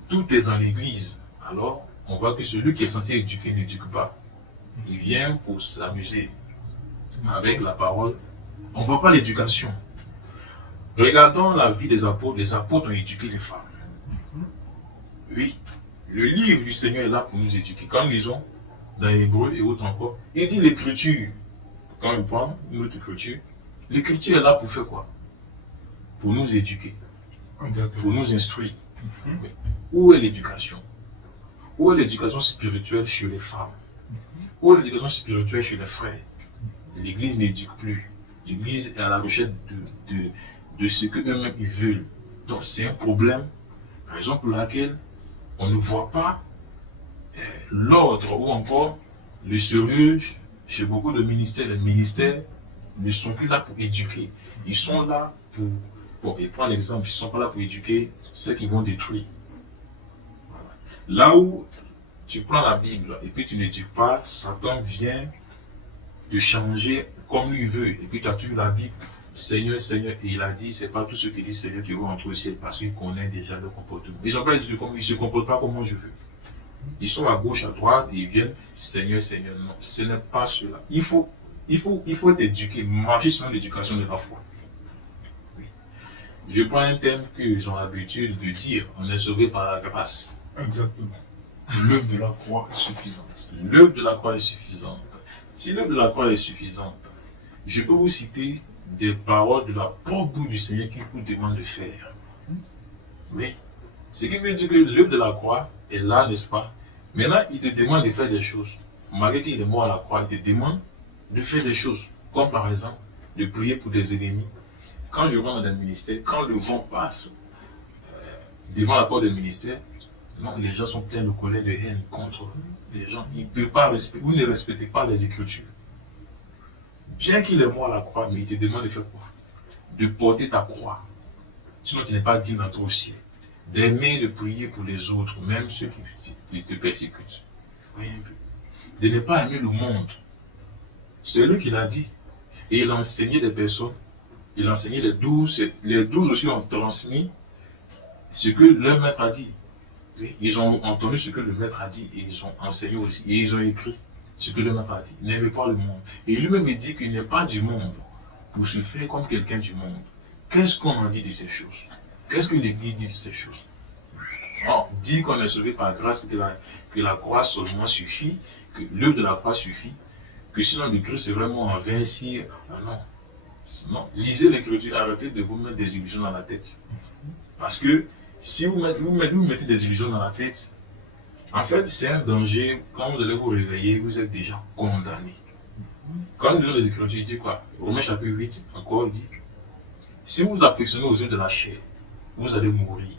tout est dans l'église. Alors, on voit que celui qui est censé éduquer n'éduque pas. Il vient pour s'amuser avec la parole. On ne voit pas l'éducation. Regardons la vie des apôtres. Les apôtres ont éduqué les femmes. Oui, le livre du Seigneur est là pour nous éduquer. Quand nous lisons dans Hébreu et autres encore, il dit l'écriture. Quand on prend une autre écriture, l'écriture est là pour faire quoi? Pour nous éduquer. Pour nous instruire. Où est l'éducation? Où est l'éducation spirituelle chez les femmes? Où est l'éducation spirituelle chez les frères? L'église n'éduque plus. L'église est à la recherche de ce qu'eux-mêmes ils veulent. Donc c'est un problème, raison pour laquelle on ne voit pas l'ordre ou encore le sérieux chez beaucoup de ministères. Les ministères ne sont plus là pour éduquer. Ils sont là pour... Bon, et prends l'exemple, ils ne sont pas là pour éduquer ceux qui vont détruire. Là où tu prends la Bible et puis tu n'éduques pas, Satan vient de changer comme lui veut. Et puis tu as toujours la Bible, Seigneur, Seigneur, et il a dit, c'est pas tout ce qu'il dit Seigneur qui vont entrer au ciel parce qu'il connaît déjà le comportement. Ils ne se comportent pas comme moi je veux. Ils sont à gauche, à droite, et ils viennent, Seigneur, Seigneur. Non, ce n'est pas cela. Il faut être éduqué, marcher sur l'éducation de la foi. Oui. Je prends un thème qu'ils ont l'habitude de dire, on est sauvé par la grâce. Exactement. L'œuvre de la croix est suffisante. L'œuvre de la croix est suffisante. Si l'œuvre de la croix est suffisante, je peux vous citer des paroles de la propre bouche du Seigneur qu'il vous demande de faire. Oui. Ce qui veut dire que l'œuvre de la croix est là, n'est-ce pas? Maintenant, il te demande de faire des choses. Malgré qu'il est mort à la croix, il te demande de faire des choses. Comme par exemple, de prier pour des ennemis. Quand je rentre dans un ministère, quand le vent passe devant la porte du ministère, non, les gens sont pleins de colère, de haine contre les gens. Ils ne peuvent pas respecter, vous ne respectez pas les Écritures. Bien qu'il est mort à la croix, mais il te demande de faire quoi? De porter ta croix. Sinon, tu n'es pas digne d'entrer au ciel. D'aimer, de prier pour les autres, même ceux qui te persécutent. Voyez un peu. De ne pas aimer le monde. C'est lui qui l'a dit. Et il a enseigné des personnes. Il a enseigné les 12. Les 12 aussi ont transmis ce que leur maître a dit. Ils ont entendu ce que le maître a dit et ils ont enseigné aussi. Et ils ont écrit ce que le maître a dit. N'aimez pas le monde. Et lui-même il dit qu'il n'est pas du monde pour se faire comme quelqu'un du monde. Qu'est-ce qu'on en dit de ces choses? Qu'est-ce que l'Église dit de ces choses? On dit qu'on est sauvé par grâce, que la croix seulement suffit, que l'œuvre de la croix suffit, que sinon le Christ est vraiment en vain si... non. Non. Lisez l'Écriture, arrêtez de vous mettre des illusions dans la tête. Parce que si vous mettez des illusions dans la tête, en fait, c'est un danger. Quand vous allez vous réveiller, vous êtes déjà condamné. Quand nous lisons les Écritures, il dit quoi? Romains chapitre 8, encore, il dit, si vous vous affectionnez aux yeux de la chair, vous allez mourir.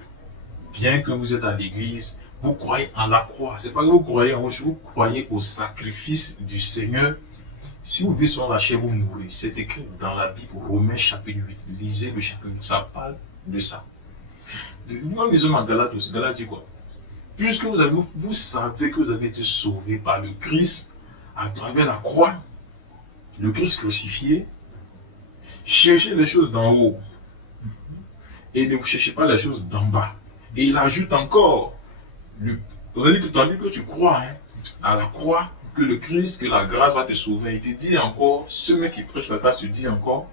Bien que vous êtes à l'église, vous croyez en la croix. C'est pas que vous croyez en vous croyez au sacrifice du Seigneur. Si vous vivez sur la chair, vous mourrez. C'est écrit dans la Bible, Romains chapitre 8. Lisez le chapitre 8, ça parle de ça. Nous lisons en Galate aussi. Galate dit quoi? Puisque vous savez que vous avez été sauvés par le Christ à travers la croix, le Christ crucifié, cherchez les choses d'en haut et ne vous cherchez pas les choses d'en bas. Et il ajoute encore, tandis que tu crois à la croix, que le Christ, que la grâce va te sauver, il te dit encore, ce mec qui prêche la grâce te dit encore,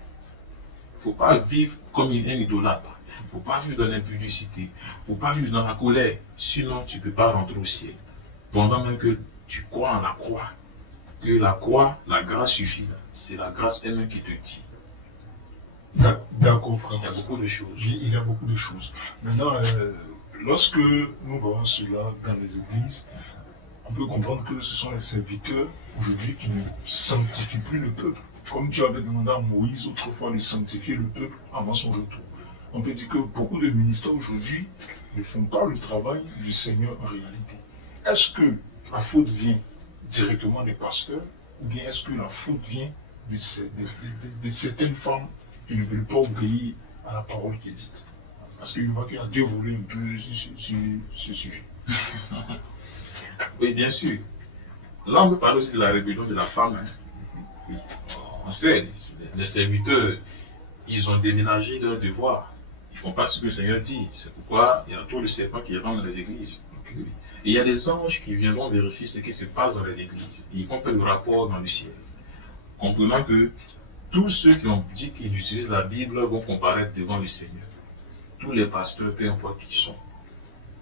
il ne faut pas vivre comme un idolâtre. Il ne faut pas vivre dans l'impudicité. Il ne faut pas vivre dans la colère. Sinon, tu ne peux pas rentrer au ciel. Pendant même que tu crois en la croix, que la croix, la grâce suffit. C'est la grâce elle-même qui te dit. D'accord, frère. Il y a beaucoup de choses. Il y a beaucoup de choses. Maintenant, lorsque nous voyons cela dans les églises, on peut comprendre que ce sont les serviteurs aujourd'hui qui ne sanctifient plus le peuple. Comme Dieu avait demandé à Moïse autrefois de sanctifier le peuple avant son retour. On peut dire que beaucoup de ministères aujourd'hui ne font pas le travail du Seigneur en réalité. Est-ce que la faute vient directement des pasteurs ou bien est-ce que la faute vient de certaines femmes qui ne veulent pas obéir à la parole qui est dite? Parce qu'il voit qu'il y a deux volets un peu sur ce sujet. Oui, bien sûr. Là, on peut parler aussi de la rébellion de la femme. Oui. On sait, les serviteurs, ils ont déménagé de leur devoir. Ils ne font pas ce que le Seigneur dit. C'est pourquoi il y a trop de serpents qui rentrent dans les églises. Et il y a des anges qui viendront vérifier ce qui se passe dans les églises. Et ils vont faire le rapport dans le ciel. Comprenant que tous ceux qui ont dit qu'ils utilisent la Bible vont comparaître devant le Seigneur. Tous les pasteurs, peu importe qui sont.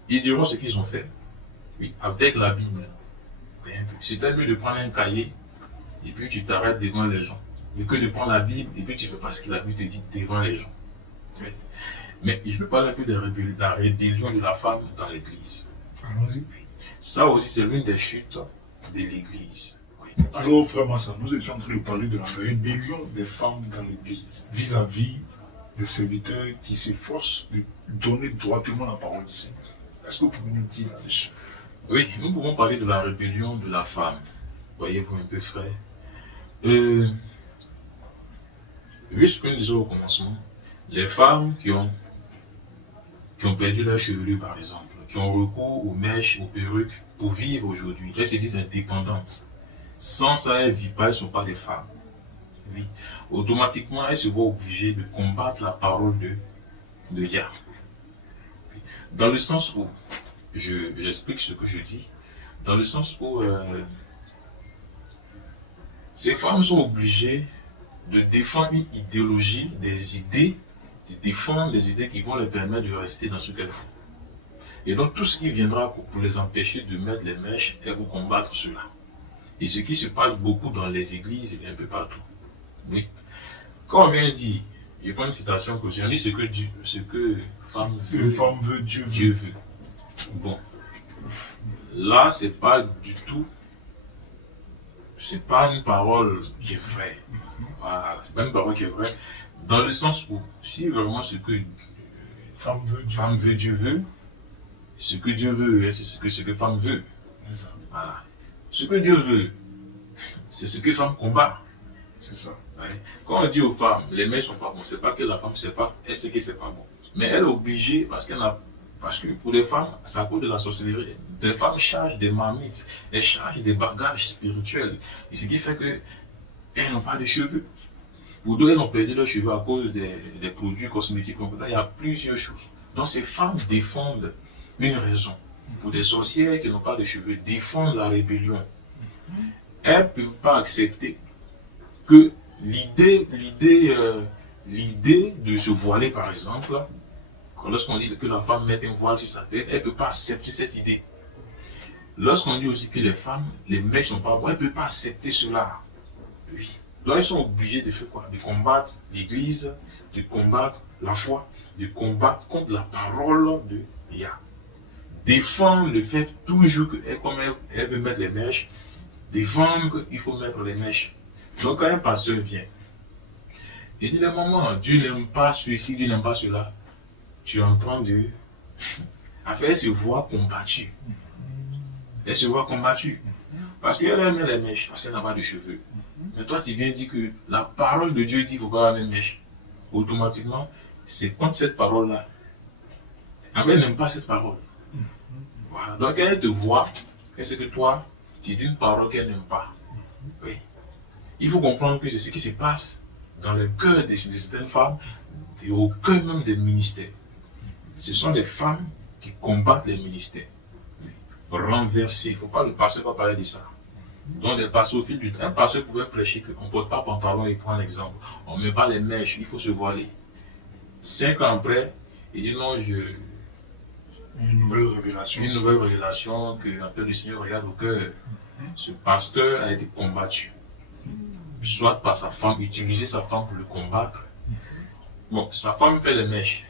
Ils diront ce qu'ils ont fait. Oui, avec la Bible. C'est mieux de prendre un cahier et puis tu t'arrêtes devant les gens. Mais que de prendre la Bible et puis tu fais pas ce que la Bible te dit devant les gens. Mais je peux parler un peu de la rébellion de la femme dans l'église. Allons-y. Ça aussi, c'est l'une des chutes de l'église. Oui. Alors, frère Massa, nous étions en train de parler de la rébellion des femmes dans l'église vis-à-vis des serviteurs qui s'efforcent de donner droitement la parole du Seigneur. Est-ce que vous pouvez nous dire là-dessus? Oui, nous pouvons parler de la rébellion de la femme. Voyez-vous un peu, frère. Vu ce que nous disons au commencement, les femmes qui ont perdu leur chevelure, par exemple, qui ont recours aux mèches, aux perruques pour vivre aujourd'hui, elles se disent indépendantes. Sans ça, elles ne vivent pas, elles ne sont pas des femmes. Oui. Automatiquement, elles se voient obligées de combattre la parole de Yah. Dans le sens où, j'explique ce que je dis, dans le sens où ces femmes sont obligées de défendre une idéologie, des idées défendre les idées qui vont leur permettre de rester dans ce qu'elles font. Et donc tout ce qui viendra pour les empêcher de mettre les mèches, elles vont combattre cela. Et ce qui se passe beaucoup dans les églises et un peu partout. Oui. Quand on vient dire, je prends une citation que j'ai dit, ce que femme veut, Dieu veut. Bon. Là, c'est pas du tout, c'est pas une parole qui est vraie. Voilà, c'est pas une parole qui est vraie. Dans le sens où, si vraiment ce que femme veut, Dieu veut, ce que Dieu veut, c'est ce que femme veut. Voilà. Ce que Dieu veut, c'est ce que femme combat. C'est ça. Ouais. Quand on dit aux femmes, les mères sont pas bons, c'est pas que la femme ne sait pas, elle sait que c'est pas bon. Mais elle est obligée, parce que pour les femmes, c'est à cause de la sorcellerie. Les femmes chargent des marmites, elles chargent des bagages spirituels. Et ce qui fait qu'elles n'ont pas de cheveux. Pour d'autres, elles ont perdu leurs cheveux à cause des produits cosmétiques. Donc là, il y a plusieurs choses. Donc ces femmes défendent une raison. Pour des sorcières qui n'ont pas de cheveux, défendent la rébellion. Elles ne peuvent pas accepter que l'idée de se voiler, par exemple, lorsqu'on dit que la femme met un voile sur sa tête, elle ne peut pas accepter cette idée. Lorsqu'on dit aussi que les femmes, les mèches ne sont pas bonnes, elle ne peut pas accepter cela. Oui. Donc elles sont obligées de faire quoi? De combattre l'Église, de combattre la foi, de combattre contre la parole de Yah. Défendre le fait toujours que, comme elle veut mettre les mèches, défendre qu'il faut mettre les mèches. Donc quand un pasteur vient, il dit, le moment, Dieu n'aime pas ceci, Dieu n'aime pas cela, tu es en train de... Enfin, elle se voit combattue. Elle se voit combattue. Parce qu'elle aime les mèches, parce qu'elle n'a pas de cheveux. Mais toi, tu viens dire que la parole de Dieu dit qu'il ne faut pas avoir les mèches. Automatiquement, c'est contre cette parole-là. Elle n'aime pas cette parole. Voilà. Donc elle te voit, et c'est que toi, tu dis une parole qu'elle n'aime pas. Oui. Il faut comprendre que c'est ce qui se passe dans le cœur de certaines femmes et au cœur même des ministères. Ce sont les femmes qui combattent les ministères. Renversés. Il ne faut pas, le pasteur va parler de ça. Donc les pasteurs au fil du temps, un pasteur pouvait prêcher qu'on ne porte pas pantalon et prendre l'exemple. On ne met pas les mèches, il faut se voiler. 5 ans après, il dit non, une nouvelle révélation. Une nouvelle révélation que en fait, le Seigneur regarde au cœur. Ce pasteur a été combattu. Soit par sa femme, utiliser sa femme pour le combattre. Bon, sa femme fait les mèches.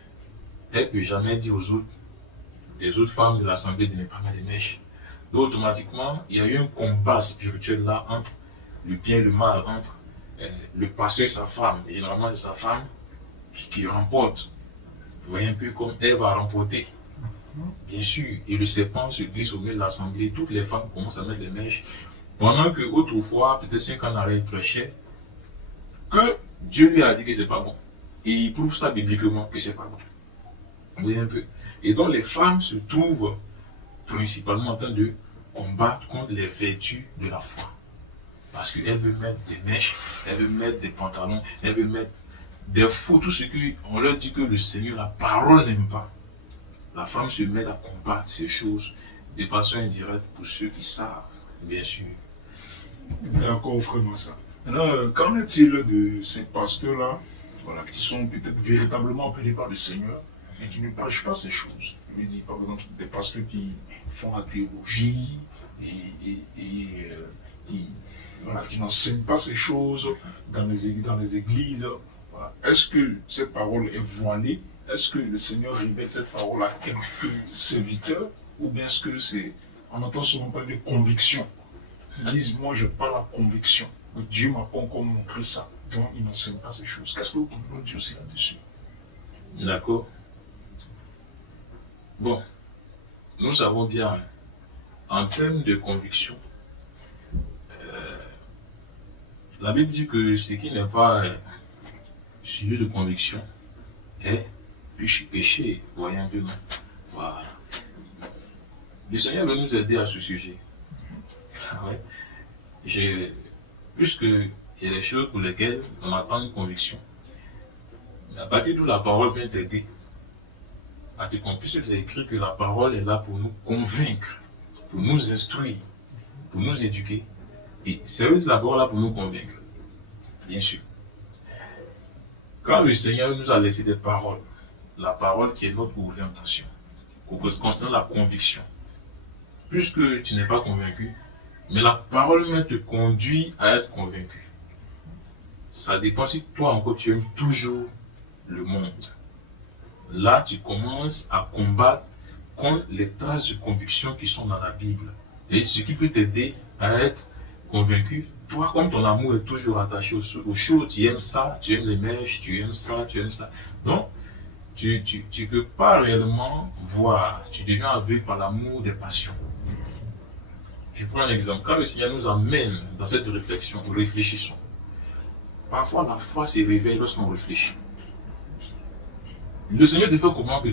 Elle ne peut jamais dire aux autres, les autres femmes de l'assemblée de ne pas mettre des mèches. Donc automatiquement, il y a eu un combat spirituel là entre le bien et le mal, entre le pasteur et sa femme. Et généralement, c'est sa femme qui remporte. Vous voyez un peu comme elle va remporter. Bien sûr, et le serpent se glisse au milieu de l'assemblée, toutes les femmes commencent à mettre les mèches. Pendant que autrefois, peut-être 5 ans en arrière, il prêchait que Dieu lui a dit que c'est pas bon. Et il prouve ça bibliquement que c'est pas bon. Vous voyez un peu. Et donc les femmes se trouvent principalement en train de combattre contre les vertus de la foi. Parce qu'elle veut mettre des mèches, elle veut mettre des pantalons, elle veut mettre des faux, tout ce qu'on leur dit que le Seigneur, la parole n'aime pas. La femme se met à combattre ces choses de façon indirecte pour ceux qui savent, bien sûr. D'accord, frère Massa. Alors, qu'en est-il de ces pasteurs-là, voilà, qui sont peut-être véritablement appelés par le Seigneur, mais qui ne prêchent pas ces choses? Je me dis, par exemple, des pasteurs qui font la théologie qui n'enseignent pas ces choses dans les églises. Voilà. Est-ce que cette parole est voilée? Est-ce que le Seigneur révèle cette parole à quelques serviteurs? Ou bien est-ce que c'est, on entend souvent parler de conviction? Ils disent, moi, je n'ai pas la conviction. Dieu ne m'a pas encore montré ça. Donc, il n'enseigne pas ces choses. Qu'est-ce que vous pouvez nous dire aussi là-dessus? D'accord. Bon, nous savons bien, en termes de conviction, la Bible dit que ce qui n'est pas sujet de conviction est péché. Voyez un peu, non? Voilà. Le Seigneur veut nous aider à ce sujet. Ouais. Puisque il y a des choses pour lesquelles on attend une conviction. Mais à partir d'où la parole vient t'aider, à te comprendre, puisque j'ai écrit que la parole est là pour nous convaincre, pour nous instruire, pour nous éduquer. Et c'est d'abord là pour nous convaincre. Bien sûr. Quand le Seigneur nous a laissé des paroles, la parole qui est notre orientation, concernant la conviction, puisque tu n'es pas convaincu, mais la parole même te conduit à être convaincu. Ça dépend si toi encore tu aimes toujours le monde. Là, tu commences à combattre contre les traces de conviction qui sont dans la Bible. Et ce qui peut t'aider à être convaincu, toi, comme ton amour est toujours attaché aux choses, tu aimes ça, tu aimes les mèches, tu aimes ça, tu aimes ça. Donc, tu ne peux pas réellement voir, tu deviens aveugle par l'amour des passions. Je prends un exemple. Quand le Seigneur nous amène dans cette réflexion, réfléchissons. Parfois, la foi se réveille lorsqu'on réfléchit. Le Seigneur te fait comprendre que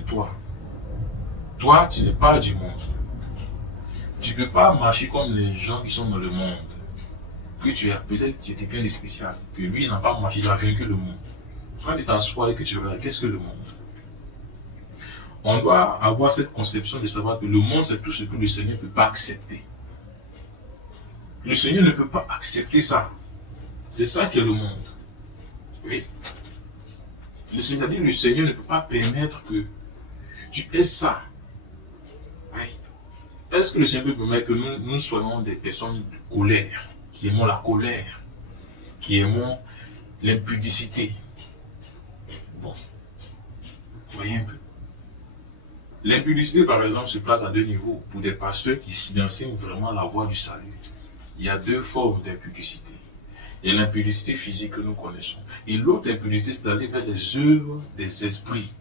toi, tu n'es pas du monde. Tu ne peux pas marcher comme les gens qui sont dans le monde. Que tu es peut-être tu es quelqu'un de spécial. Que lui, il n'a pas marché, il a vaincu le monde. Quand tu t'assois et que tu regardes, qu'est-ce que le monde? On doit avoir cette conception de savoir que le monde, c'est tout ce que le Seigneur ne peut pas accepter. Le Seigneur ne peut pas accepter ça. C'est ça qui est le monde. Oui. Le Seigneur ne peut pas permettre que tu aies ça. Oui. Est-ce que le Seigneur peut permettre que nous soyons des personnes de colère, qui aimons la colère, qui aimons l'impudicité? Bon. Voyez un peu. L'impudicité, par exemple, se place à deux niveaux. Pour des pasteurs qui enseignent vraiment la voie du salut, il y a deux formes d'impudicité. Il y a l'impudicité physique que nous connaissons. Et l'autre impudicité, c'est d'aller vers des œuvres des esprits,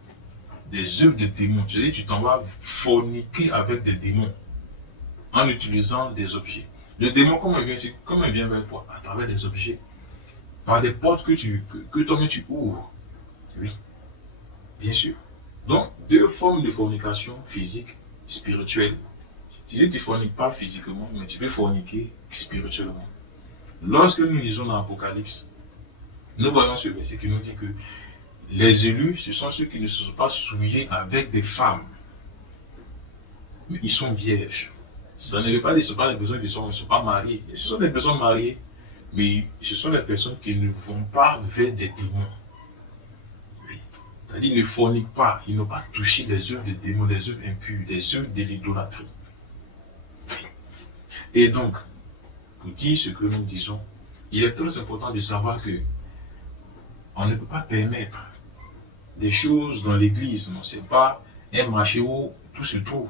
des œuvres de démons. C'est-à-dire que tu t'en vas forniquer avec des démons en utilisant des objets. Le démon, comment il vient vers toi? À travers des objets. Par des portes que toi-même tu ouvres. Oui, bien sûr. Donc, deux formes de fornication physique, spirituelle. Tu ne forniques pas physiquement, mais tu peux forniquer spirituellement. Lorsque nous lisons dans l'Apocalypse, nous voyons ce verset qui nous dit que les élus, ce sont ceux qui ne se sont pas souillés avec des femmes. Mais ils sont vierges. Ça ne veut pas dire que ce ne sont pas des personnes qui ne sont pas mariées. Ce sont des personnes mariées, mais ce sont des personnes qui ne vont pas vers des démons. C'est-à-dire qu'ils ne forniquent pas, ils n'ont pas touché des œuvres de démons, des œuvres impures, des œuvres de l'idolâtrie. Et donc, pour dire ce que nous disons, il est très important de savoir que on ne peut pas permettre des choses dans l'église. Non, c'est pas un marché où tout se trouve.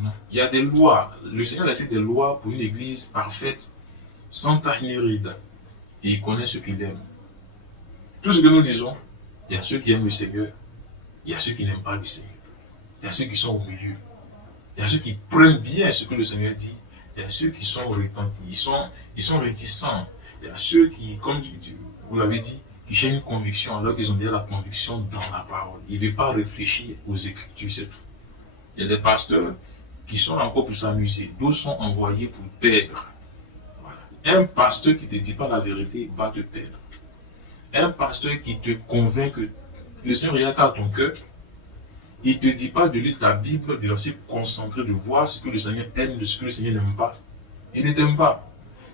Non. Il y a des lois. Le Seigneur a laissé des lois pour une église parfaite, sans tache ni ride. Et il connaît ce qu'il aime. Tout ce que nous disons, il y a ceux qui aiment le Seigneur, il y a ceux qui n'aiment pas le Seigneur. Il y a ceux qui sont au milieu. Il y a ceux qui prennent bien ce que le Seigneur dit. Il y a ceux qui sont retentis, ils sont réticents. Il y a ceux qui, comme vous l'avez dit, qui cherchent une conviction alors qu'ils ont déjà la conviction dans la parole. Ils ne veulent pas réfléchir aux Écritures, c'est tout. Il y a des pasteurs qui sont encore pour s'amuser, d'autres sont envoyés pour perdre. Voilà. Un pasteur qui ne te dit pas la vérité va te perdre. Un pasteur qui te convainc que le Seigneur regarde à ton cœur, il ne te dit pas de lire ta Bible, de rester concentré, de voir ce que le Seigneur aime, de ce que le Seigneur n'aime pas. Il ne t'aime pas.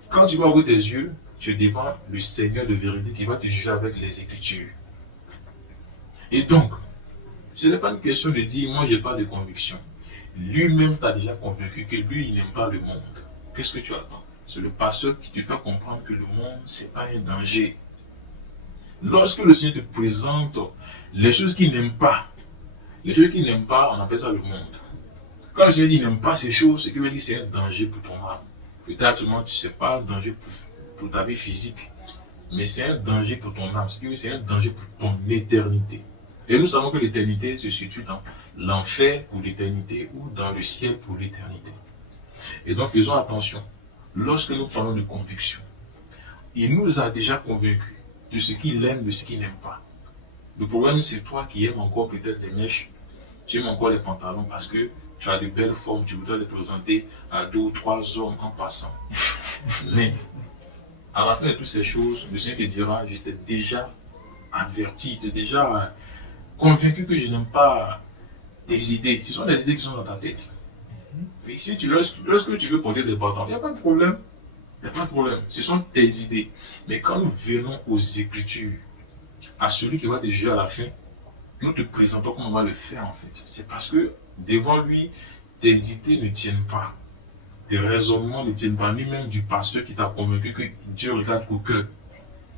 Quand tu vas ouvrir tes yeux, tu es devant le Seigneur de vérité qui va te juger avec les Écritures. Et donc, ce n'est pas une question de dire, moi je n'ai pas de conviction. Lui-même t'a déjà convaincu que lui, il n'aime pas le monde. Qu'est-ce que tu attends? C'est le pasteur qui te fait comprendre que le monde, ce n'est pas un danger. Lorsque le Seigneur te présente les choses qu'il n'aime pas, on appelle ça le monde. Quand le Seigneur dit qu'il n'aime pas ces choses, c'est qu'il veut dire que c'est un danger pour ton âme. Peut-être que tu ne sais pas un danger pour ta vie physique, mais c'est un danger pour ton âme. C'est un danger pour ton éternité. Et nous savons que l'éternité se situe dans l'enfer pour l'éternité ou dans le ciel pour l'éternité. Et donc faisons attention. Lorsque nous parlons de conviction, il nous a déjà convaincus de ce qu'il aime, de ce qu'il n'aime pas. Le problème, c'est toi qui aimes encore peut-être les mèches, tu aimes encore les pantalons parce que tu as de belles formes, tu voudrais les présenter à 2 ou 3 hommes en passant. Mais, à la fin de toutes ces choses, le Seigneur te dira, je t'ai déjà averti, je t'ai déjà convaincu que je n'aime pas tes idées. Ce sont des idées qui sont dans ta tête. Mais si lorsque tu veux porter des pantalons, il n'y a pas de problème. Il n'y a pas de problème. Ce sont tes idées. Mais quand nous venons aux Écritures, à celui qui va te juger à la fin, nous te présentons comment on va le faire en fait. C'est parce que devant lui, tes idées ne tiennent pas. Tes raisonnements ne tiennent pas, ni même du pasteur qui t'a convaincu que Dieu regarde qu'au cœur.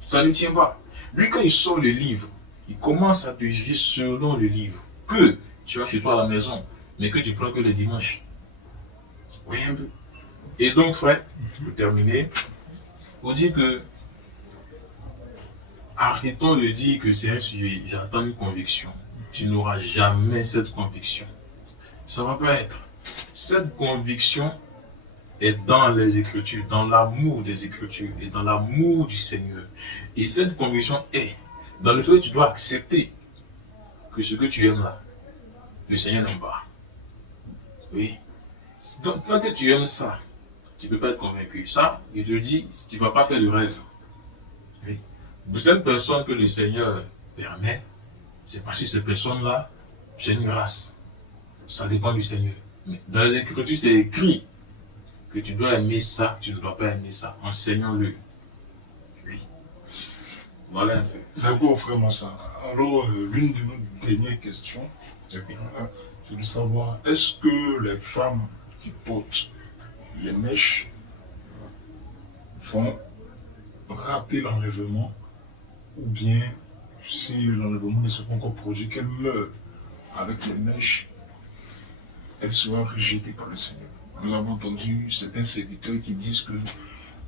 Ça ne tient pas. Lui, quand il sort le livre, il commence à te juger selon le livre que tu as chez toi à la maison, mais que tu prends que le dimanche. Oui, un peu. Et donc, frère, pour terminer, pour dire que arrêtons de dire que c'est un sujet, j'attends une conviction. Tu n'auras jamais cette conviction. Ça ne va pas être. Cette conviction est dans les Écritures, dans l'amour des Écritures et dans l'amour du Seigneur. Et cette conviction est dans le fait que tu dois accepter que ce que tu aimes là, le Seigneur n'aime pas. Oui. Donc, quand tu aimes ça, tu ne peux pas être convaincu. Ça, il te dit, tu ne vas pas faire de rêve. Oui. Pour cette personne que le Seigneur permet, c'est parce que cette personne-là, c'est une grâce. Ça dépend du Seigneur. Mais dans les Écritures, c'est écrit que tu dois aimer ça, tu ne dois pas aimer ça. Enseignons-le. Oui. Voilà un peu. D'accord, frère Massa. Alors, l'une de nos dernières questions, c'est de savoir, est-ce que les femmes qui portent les mèches vont rater l'enlèvement, ou bien, si l'enlèvement ne se pas encore produit, qu'elles meurent avec les mèches, elles seront rejetées par le Seigneur. Nous avons entendu certains serviteurs qui disent que,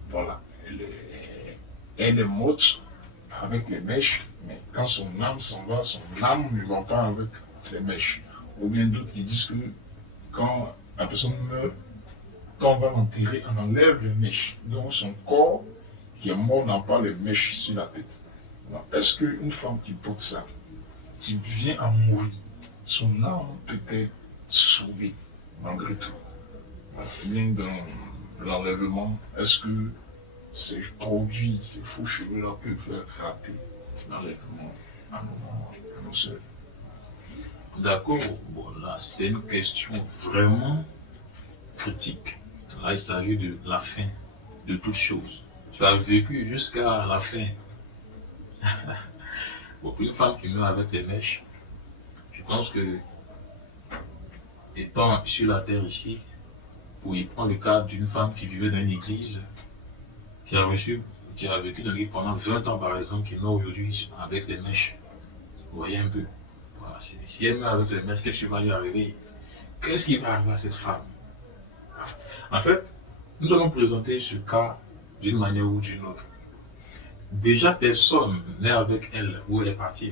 voilà, elle est morte avec les mèches, mais quand son âme s'en va, son âme ne va pas avec les mèches. Ou bien d'autres qui disent que quand la personne meurt, quand on va l'enterrer, on enlève les mèches. Donc son corps qui est mort n'a pas les mèches sur la tête. Est-ce qu'une femme qui porte ça, qui vient à mourir, son âme peut être sauvée malgré tout? Bien dans l'enlèvement, est-ce que ces produits, ces faux cheveux-là peuvent faire rater l'enlèvement à nos sœurs? D'accord. Bon, là, c'est une question vraiment critique. Là, il s'agit de la fin de toute chose. Tu as vécu jusqu'à la fin. Bon, pour une femme qui meurt avec les mèches, je pense que, étant sur la terre ici, pour y prendre le cas d'une femme qui vivait dans une église, qui a vécu dans l'église pendant 20 ans par exemple, qui meurt aujourd'hui avec les mèches. Vous voyez un peu. Voilà, si elle meurt avec les mèches, qu'est-ce qui va lui arriver? Qu'est-ce qui va arriver à cette femme? En fait, nous allons présenter ce cas d'une manière ou d'une autre. Déjà, personne n'est avec elle où elle est partie.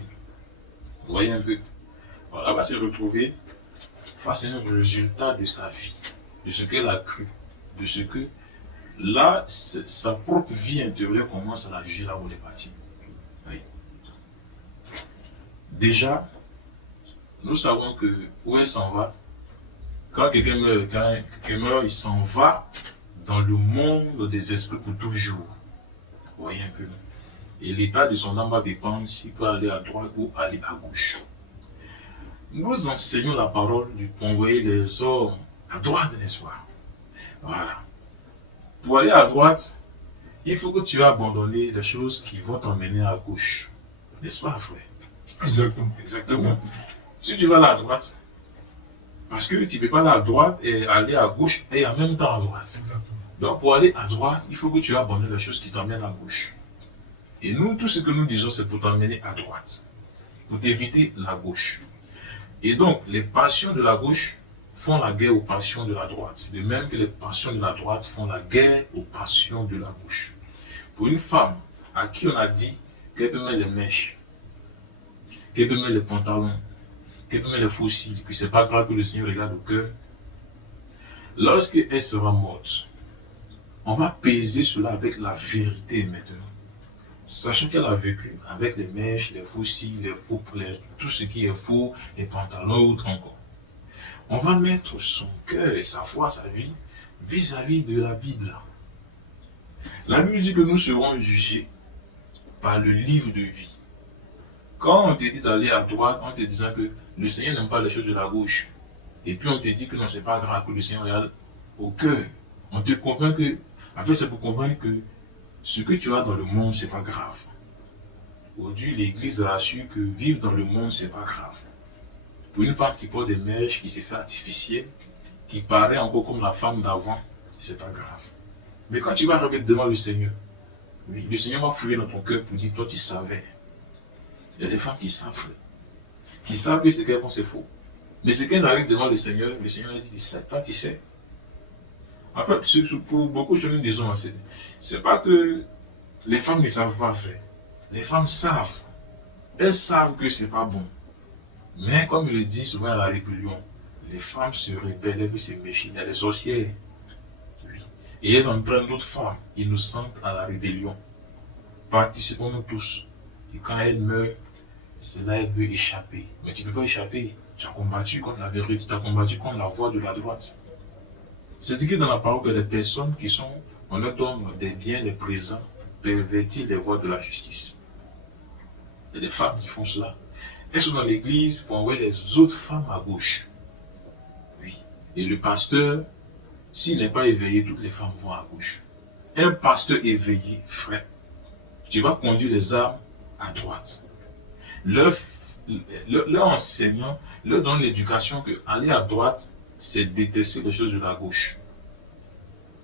Vous voyez un peu. Voilà, elle va se retrouver face à un résultat de sa vie, de ce qu'elle a cru, de ce que là, sa propre vie intérieure commence à la juger là où elle est partie. Oui. Déjà, nous savons que où elle s'en va, quand quelqu'un meurt, il s'en va dans le monde des esprits pour toujours. Vous voyez un peu. Et l'état de son âme va dépendre s'il peut aller à droite ou aller à gauche. Nous enseignons la parole pour envoyer les hommes à droite, n'est-ce pas? Voilà. Pour aller à droite, il faut que tu aies abandonné les choses qui vont t'emmener à gauche. N'est-ce pas, frère? Exactement. Exactement. Si tu vas aller à droite, parce que tu ne peux pas aller à droite et aller à gauche et en même temps à droite. Exactement. Donc pour aller à droite, il faut que tu abandonnes les choses qui t'emmènent à gauche. Et nous, tout ce que nous disons, c'est pour t'emmener à droite, pour t'éviter la gauche. Et donc, les passions de la gauche font la guerre aux passions de la droite. De même que les passions de la droite font la guerre aux passions de la gauche. Pour une femme à qui on a dit qu'elle peut mettre les mèches, qu'elle peut mettre les pantalons, qu'elle peut mettre les fossiles, que c'est pas grave que le Seigneur regarde au cœur, lorsqu'elle sera morte, on va peser cela avec la vérité maintenant. Sachant qu'elle a vécu avec les mèches, les fossiles, tout ce qui est faux, les pantalons ou autre encore. On va mettre son cœur et sa foi, sa vie, vis-à-vis de la Bible. La Bible dit que nous serons jugés par le livre de vie. Quand on te dit d'aller à droite, en te disant que le Seigneur n'aime pas les choses de la gauche, et puis on te dit que non, c'est pas grave, que le Seigneur regarde au cœur, on te convainc que, en fait, c'est pour convaincre que ce que tu as dans le monde, c'est pas grave. Aujourd'hui, l'Église rassure que vivre dans le monde, c'est pas grave. Pour une femme qui porte des mèches, qui s'est fait artificielle, qui paraît encore comme la femme d'avant, c'est pas grave. Mais quand tu vas arriver devant le Seigneur, oui, le Seigneur va fouiller dans ton cœur pour dire, toi tu savais. Il y a des femmes qui savent que ce qu'elles font c'est faux. Mais c'est qu'elles arrivent devant le Seigneur leur dit, tu sais, toi tu sais. En fait, pour beaucoup de gens, nous disons, c'est pas que les femmes ne savent pas faire. Les femmes savent. Elles savent que c'est pas bon. Mais comme il le dit souvent à la rébellion, les femmes se rebellent, elles veulent se méfier. Il y a des sorcières. Oui. Et elles entraînent d'autres femmes innocentes à la rébellion. Participons-nous tous. Et quand elles meurent, c'est là qu'elles veulent échapper. Mais tu ne peux pas échapper. Tu as combattu contre la vérité, tu as combattu contre la voie de la droite. C'est dit que dans la parole que les personnes qui sont, on leur donne des biens, des présents, pervertir les voies de la justice. Il y a des femmes qui font cela. Elles sont dans l'église pour envoyer les autres femmes à gauche. Oui. Et le pasteur, s'il n'est pas éveillé, toutes les femmes vont à gauche. Un pasteur éveillé, frère, tu vas conduire les âmes à droite. Leur enseignant leur donne l'éducation que aller à droite, c'est détester les choses de la gauche.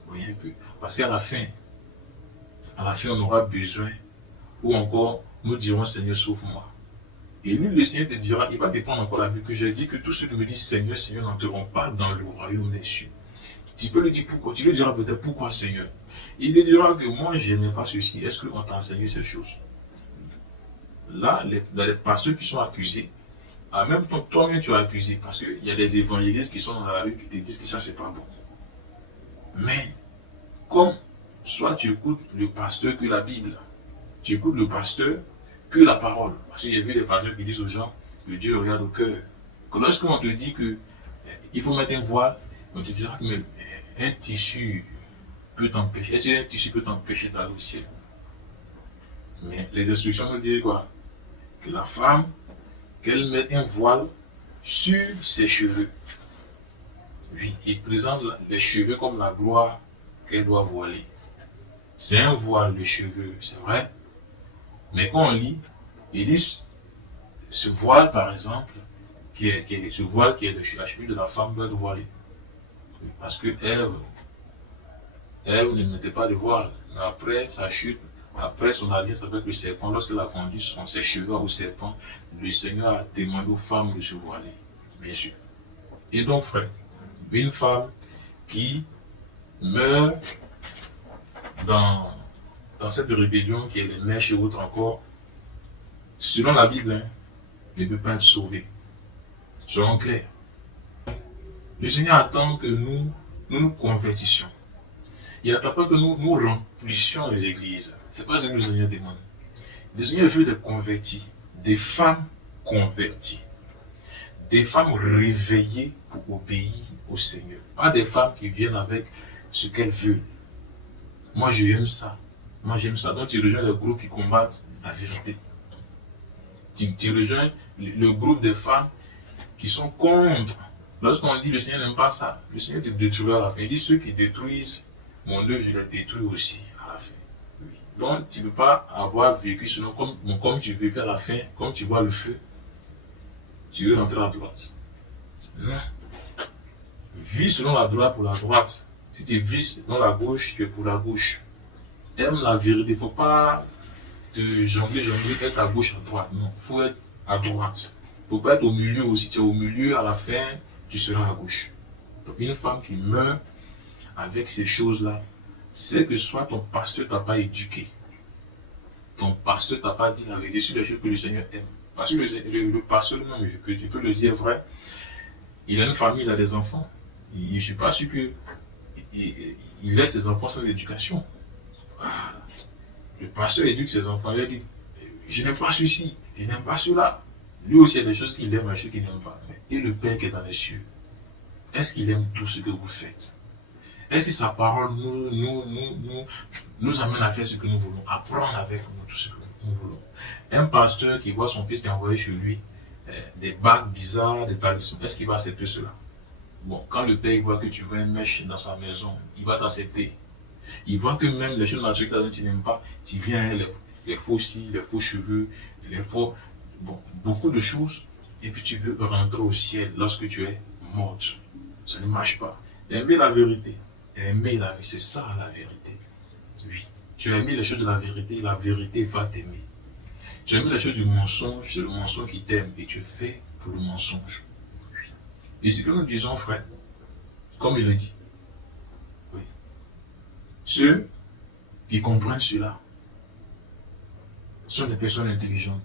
Vous voyez un peu. Parce qu'à la fin, on aura besoin, ou encore, nous dirons, Seigneur, sauve-moi. Et lui, le Seigneur te dira, il va dépendre encore la Bible que j'ai dit que tous ceux qui me disent Seigneur, Seigneur n'entreront pas dans le royaume des cieux. Tu peux lui dire pourquoi. Tu lui diras peut-être pourquoi Seigneur. Il te dira que moi, je n'aimais pas ceci. Est-ce qu'on t'a enseigné ces choses? Là, les pasteurs qui sont accusés, en même temps, toi-même tu es accusé. Parce qu'il y a des évangélistes qui sont dans la rue qui te disent que ça, c'est pas bon. Mais, comme soit tu écoutes le pasteur que la Bible, tu écoutes le pasteur que la parole. Parce qu'il y a vu des pasteurs qui disent aux gens que Dieu regarde au cœur. Que lorsqu'on te dit que il faut mettre un voile, on te dira que un tissu peut t'empêcher. Est-ce qu'un tissu peut t'empêcher d'aller au ciel? Mais les instructions nous disent quoi? Que la femme, qu'elle mette un voile sur ses cheveux. Oui, il présente les cheveux comme la gloire qu'elle doit voiler. C'est un voile, les cheveux, c'est vrai. Mais quand on lit, ils disent, ce voile par exemple, ce voile qui est la cheville de la femme doit être voilé. Parce que Ève ne mettait pas de voile. Mais après sa chute, après son alliance avec le serpent, lorsqu'elle a vendu ses cheveux au serpent, le Seigneur a demandé aux femmes de se voiler. Bien sûr. Et donc, frère, une femme qui meurt dans cette rébellion qui est les mèches et autres encore, selon la Bible, ne peut pas être sauvée. Soyons clairs. Le Seigneur attend que nous convertissions. Il n'attend pas que nous remplissions les églises. Ce n'est pas ce que le Seigneur demande. Le Seigneur veut des convertis, des femmes converties, des femmes réveillées pour obéir au Seigneur. Pas des femmes qui viennent avec ce qu'elles veulent. Moi j'aime ça. Moi j'aime ça. Donc tu rejoins les groupes qui combattent la vérité. Tu rejoins le groupe des femmes qui sont contre. Lorsqu'on dit le Seigneur n'aime pas ça, le Seigneur te détruira à la fin. Il dit ceux qui détruisent mon œuvre, je les détruis aussi à la fin. Oui. Donc tu ne peux pas avoir vécu selon comme tu veux, puis à la fin, comme tu vois le feu, tu veux rentrer à droite. Non. Vis selon la droite pour la droite. Si tu vis selon la gauche, tu es pour la gauche. Aime la vérité. Il ne faut pas te jongler, être à gauche, à droite. Non, il faut être à droite. Il ne faut pas être au milieu aussi. Tu es au milieu, à la fin, tu seras à gauche. Donc une femme qui meurt avec ces choses-là, c'est que soit ton pasteur ne t'a pas éduqué. Ton pasteur ne t'a pas dit la vérité sur les choses que le Seigneur aime. Parce que le pasteur, non, je peux le dire vrai, il a une famille, il a des enfants. Je ne suis pas sûr qu'il laisse ses enfants sans éducation. Voilà. Le pasteur éduque ses enfants, il dit, je n'aime pas ceci, je n'aime pas cela. Lui aussi, il y a des choses qu'il aime et des choses qu'il n'aime pas. Et le Père qui est dans les cieux, est-ce qu'il aime tout ce que vous faites? Est-ce que sa parole nous amène à faire ce que nous voulons, à prendre avec nous tout ce que nous voulons? Un pasteur qui voit son fils qui a envoyé chez lui des bagues bizarres, des talismans, est-ce qu'il va accepter cela? Bon, quand le père voit que tu veux un mèche dans sa maison, il va t'accepter. Il voit que même les choses naturelles que tu n'aimes pas, tu viens à elle. les faux cils, les faux cheveux, beaucoup de choses. Et puis tu veux rentrer au ciel lorsque tu es morte. Ça ne marche pas. Aimer la vérité. Aimer la vie, c'est ça la vérité. Oui. Tu as aimé les choses de la vérité va t'aimer. Tu as aimé les choses du mensonge, c'est le mensonge qui t'aime et tu fais pour le mensonge. Oui. Et ce que nous disons, frère, comme il le dit, oui. Ceux qui comprennent cela sont des personnes intelligentes.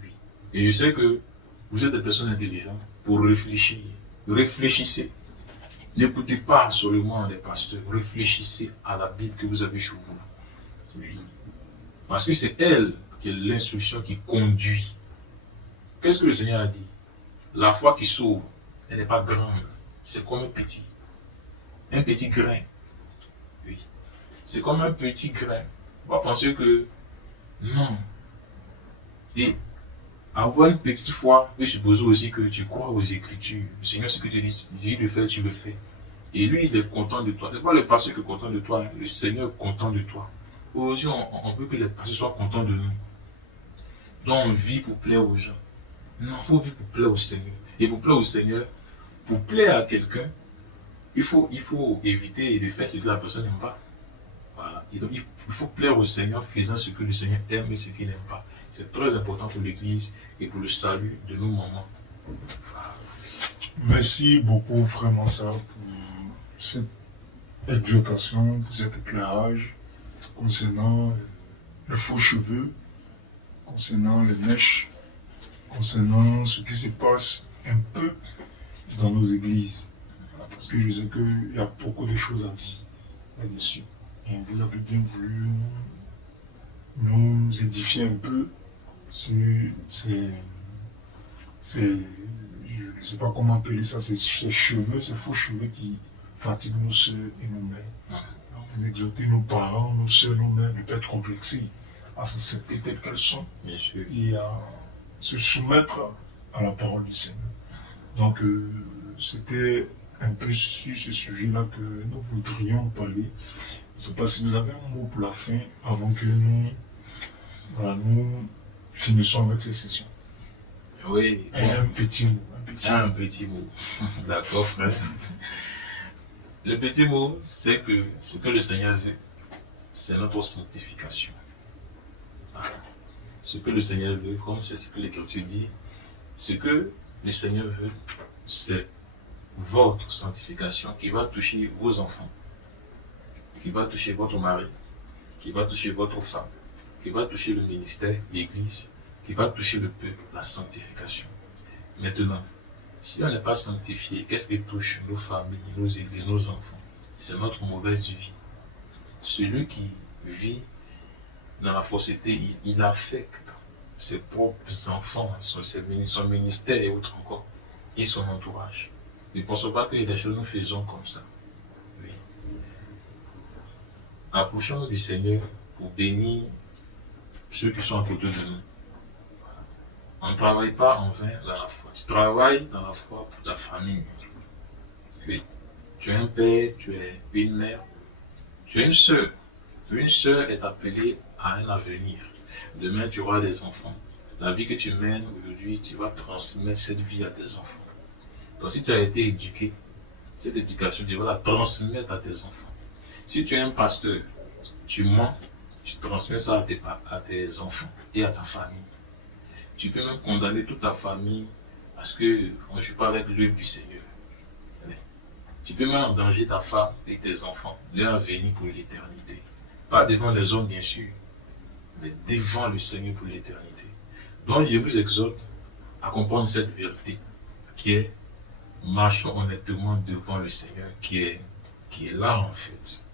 Oui. Et je sais que vous êtes des personnes intelligentes pour réfléchir. Réfléchissez. N'écoutez pas seulement les pasteurs. Réfléchissez à la Bible que vous avez chez vous. Oui. Parce que c'est elle qui est l'instruction qui conduit. Qu'est-ce que le Seigneur a dit? La foi qui sauve, elle n'est pas grande. C'est comme un petit grain. Oui. C'est comme un petit grain. On va penser que non. Et avoir une petite foi peut supposer aussi que tu crois aux Écritures. Le Seigneur, ce que tu dis de faire, tu le fais. Et lui, il est content de toi. Ce n'est pas le pasteur qui est content de toi, le Seigneur est content de toi. Aujourd'hui, on veut que les pasteurs soient contents de nous. Donc, on vit pour plaire aux gens. Non, il faut vivre pour plaire au Seigneur. Et pour plaire au Seigneur, pour plaire à quelqu'un, il faut éviter de faire ce que la personne n'aime pas. Voilà. Et donc, il faut plaire au Seigneur faisant ce que le Seigneur aime et ce qu'il n'aime pas. C'est très important pour l'Église et pour le salut de nos mamans. Voilà. Merci beaucoup, Frère Mansa, pour cette exhortation, pour cet éclairage concernant les faux cheveux, concernant les mèches, concernant ce qui se passe un peu dans nos églises. Voilà, parce que je sais qu'il y a beaucoup de choses à dire là-dessus. Et vous avez bien voulu nous édifier un peu sur je ne sais pas comment appeler ça, ces cheveux, ces faux cheveux qui fatiguent nos soeurs et nos mères. Vous exhortez nos parents, nos soeurs, nos mères, de ne pas être complexés, à s'accepter telles qu'elles sont, bien sûr, et à se soumettre à la parole du Seigneur. Donc, c'était un peu sur ce sujet-là que nous voudrions parler. Je ne sais pas si vous avez un mot pour la fin, avant que nous finissons avec cette session. Oui. Un petit mot. Un petit mot. D'accord, frère. Le petit mot, c'est que ce que le Seigneur veut, c'est notre sanctification. Voilà. Ce que le Seigneur veut, comme c'est ce que l'Écriture dit, ce que le Seigneur veut, c'est votre sanctification qui va toucher vos enfants, qui va toucher votre mari, qui va toucher votre femme, qui va toucher le ministère, l'Église, qui va toucher le peuple, la sanctification. Maintenant, si on n'est pas sanctifié, qu'est-ce qui touche nos familles, nos églises, nos enfants? C'est notre mauvaise vie. Celui qui vit dans la fausseté, il affecte ses propres enfants, son ministère et autres encore, et son entourage. Ne pensons pas que les choses nous faisons comme ça. Oui. Approchons-nous du Seigneur pour bénir ceux qui sont à côté de nous. On ne travaille pas en vain dans la foi. Tu travailles dans la foi pour ta famille. Oui. Tu es un père, tu es une mère, tu es une sœur. Une sœur est appelée à un avenir. Demain, tu auras des enfants. La vie que tu mènes aujourd'hui, tu vas transmettre cette vie à tes enfants. Donc si tu as été éduqué, cette éducation, tu vas la transmettre à tes enfants. Si tu es un pasteur, tu mens, tu transmets ça à tes enfants et à ta famille. Tu peux même condamner toute ta famille parce qu'on ne joue pas avec l'œuvre du Seigneur. Tu peux même endanger ta femme et tes enfants, leur avenir pour l'éternité. Pas devant les hommes, bien sûr, mais devant le Seigneur pour l'éternité. Donc, je vous exhorte à comprendre cette vérité qui est marchons honnêtement devant le Seigneur qui est là en fait.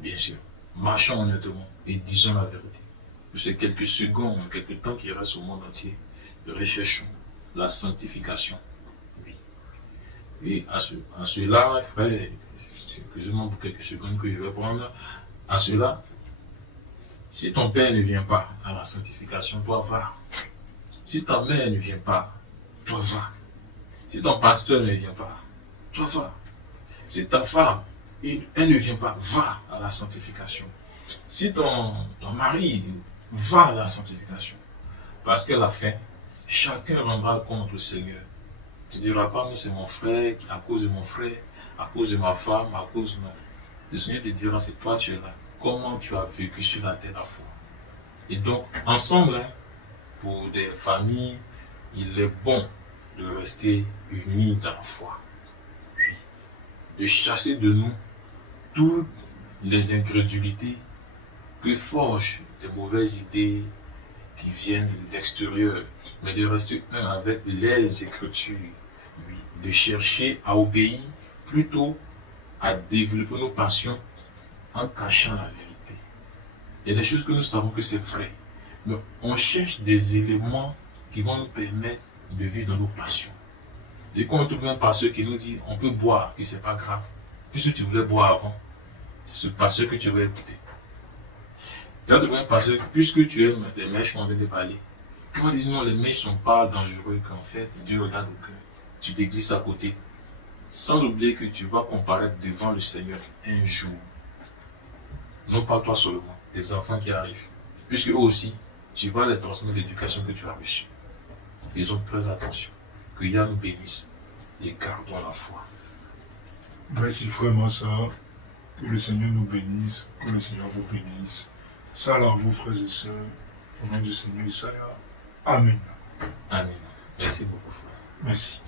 Bien sûr, marchons honnêtement et disons la vérité. Pour ces quelques secondes, quelques temps qui restent au monde entier, recherchons la sanctification. Oui. Et à cela, frère, excusez-moi pour quelques secondes que je vais prendre, à cela, si ton père ne vient pas à la sanctification, toi va. Si ta mère ne vient pas, toi va. Si ton pasteur ne vient pas, toi va. Si ta femme, elle ne vient pas, va à la sanctification. Si ton mari va à la sanctification, parce qu'à la fin, chacun rendra compte au Seigneur. Tu ne diras pas, mais c'est mon frère, à cause de mon frère, à cause de ma femme, à cause de... Non. Le Seigneur te dira, c'est toi, tu es là. Comment tu as vécu sur la terre la foi. Et donc, ensemble, hein, pour des familles, il est bon de rester unis dans la foi. Oui. De chasser de nous toutes les incrédulités que forgent des mauvaises idées qui viennent de l'extérieur, mais de rester un avec les Écritures. Oui. De chercher à obéir plutôt à développer nos passions en cachant la vérité. Il y a des choses que nous savons que c'est vrai, mais on cherche des éléments qui vont nous permettre de vivre dans nos passions. Dès qu'on trouve un pasteur qui nous dit on peut boire et c'est pas grave, puisque tu voulais boire avant, c'est ce pasteur que tu vas écouter. Tu vas trouver un pasteur, puisque tu aimes les mèches qu'on vient de parler, quand on dit non, les mèches ne sont pas dangereux, qu'en fait Dieu regarde au cœur, tu te glisses à côté, sans oublier que tu vas comparaître devant le Seigneur un jour. Non pas toi seulement, tes enfants qui arrivent. Puisque eux aussi, tu vas les transmettre l'éducation que tu as reçue. Faisons très attention. Que Yah nous bénisse et gardons la foi. Merci vraiment ça. Que le Seigneur nous bénisse, que le Seigneur vous bénisse. Ça à vous, frères et sœurs, au nom du Seigneur Isaiah. Amen. Amen. Merci beaucoup, frère. Merci.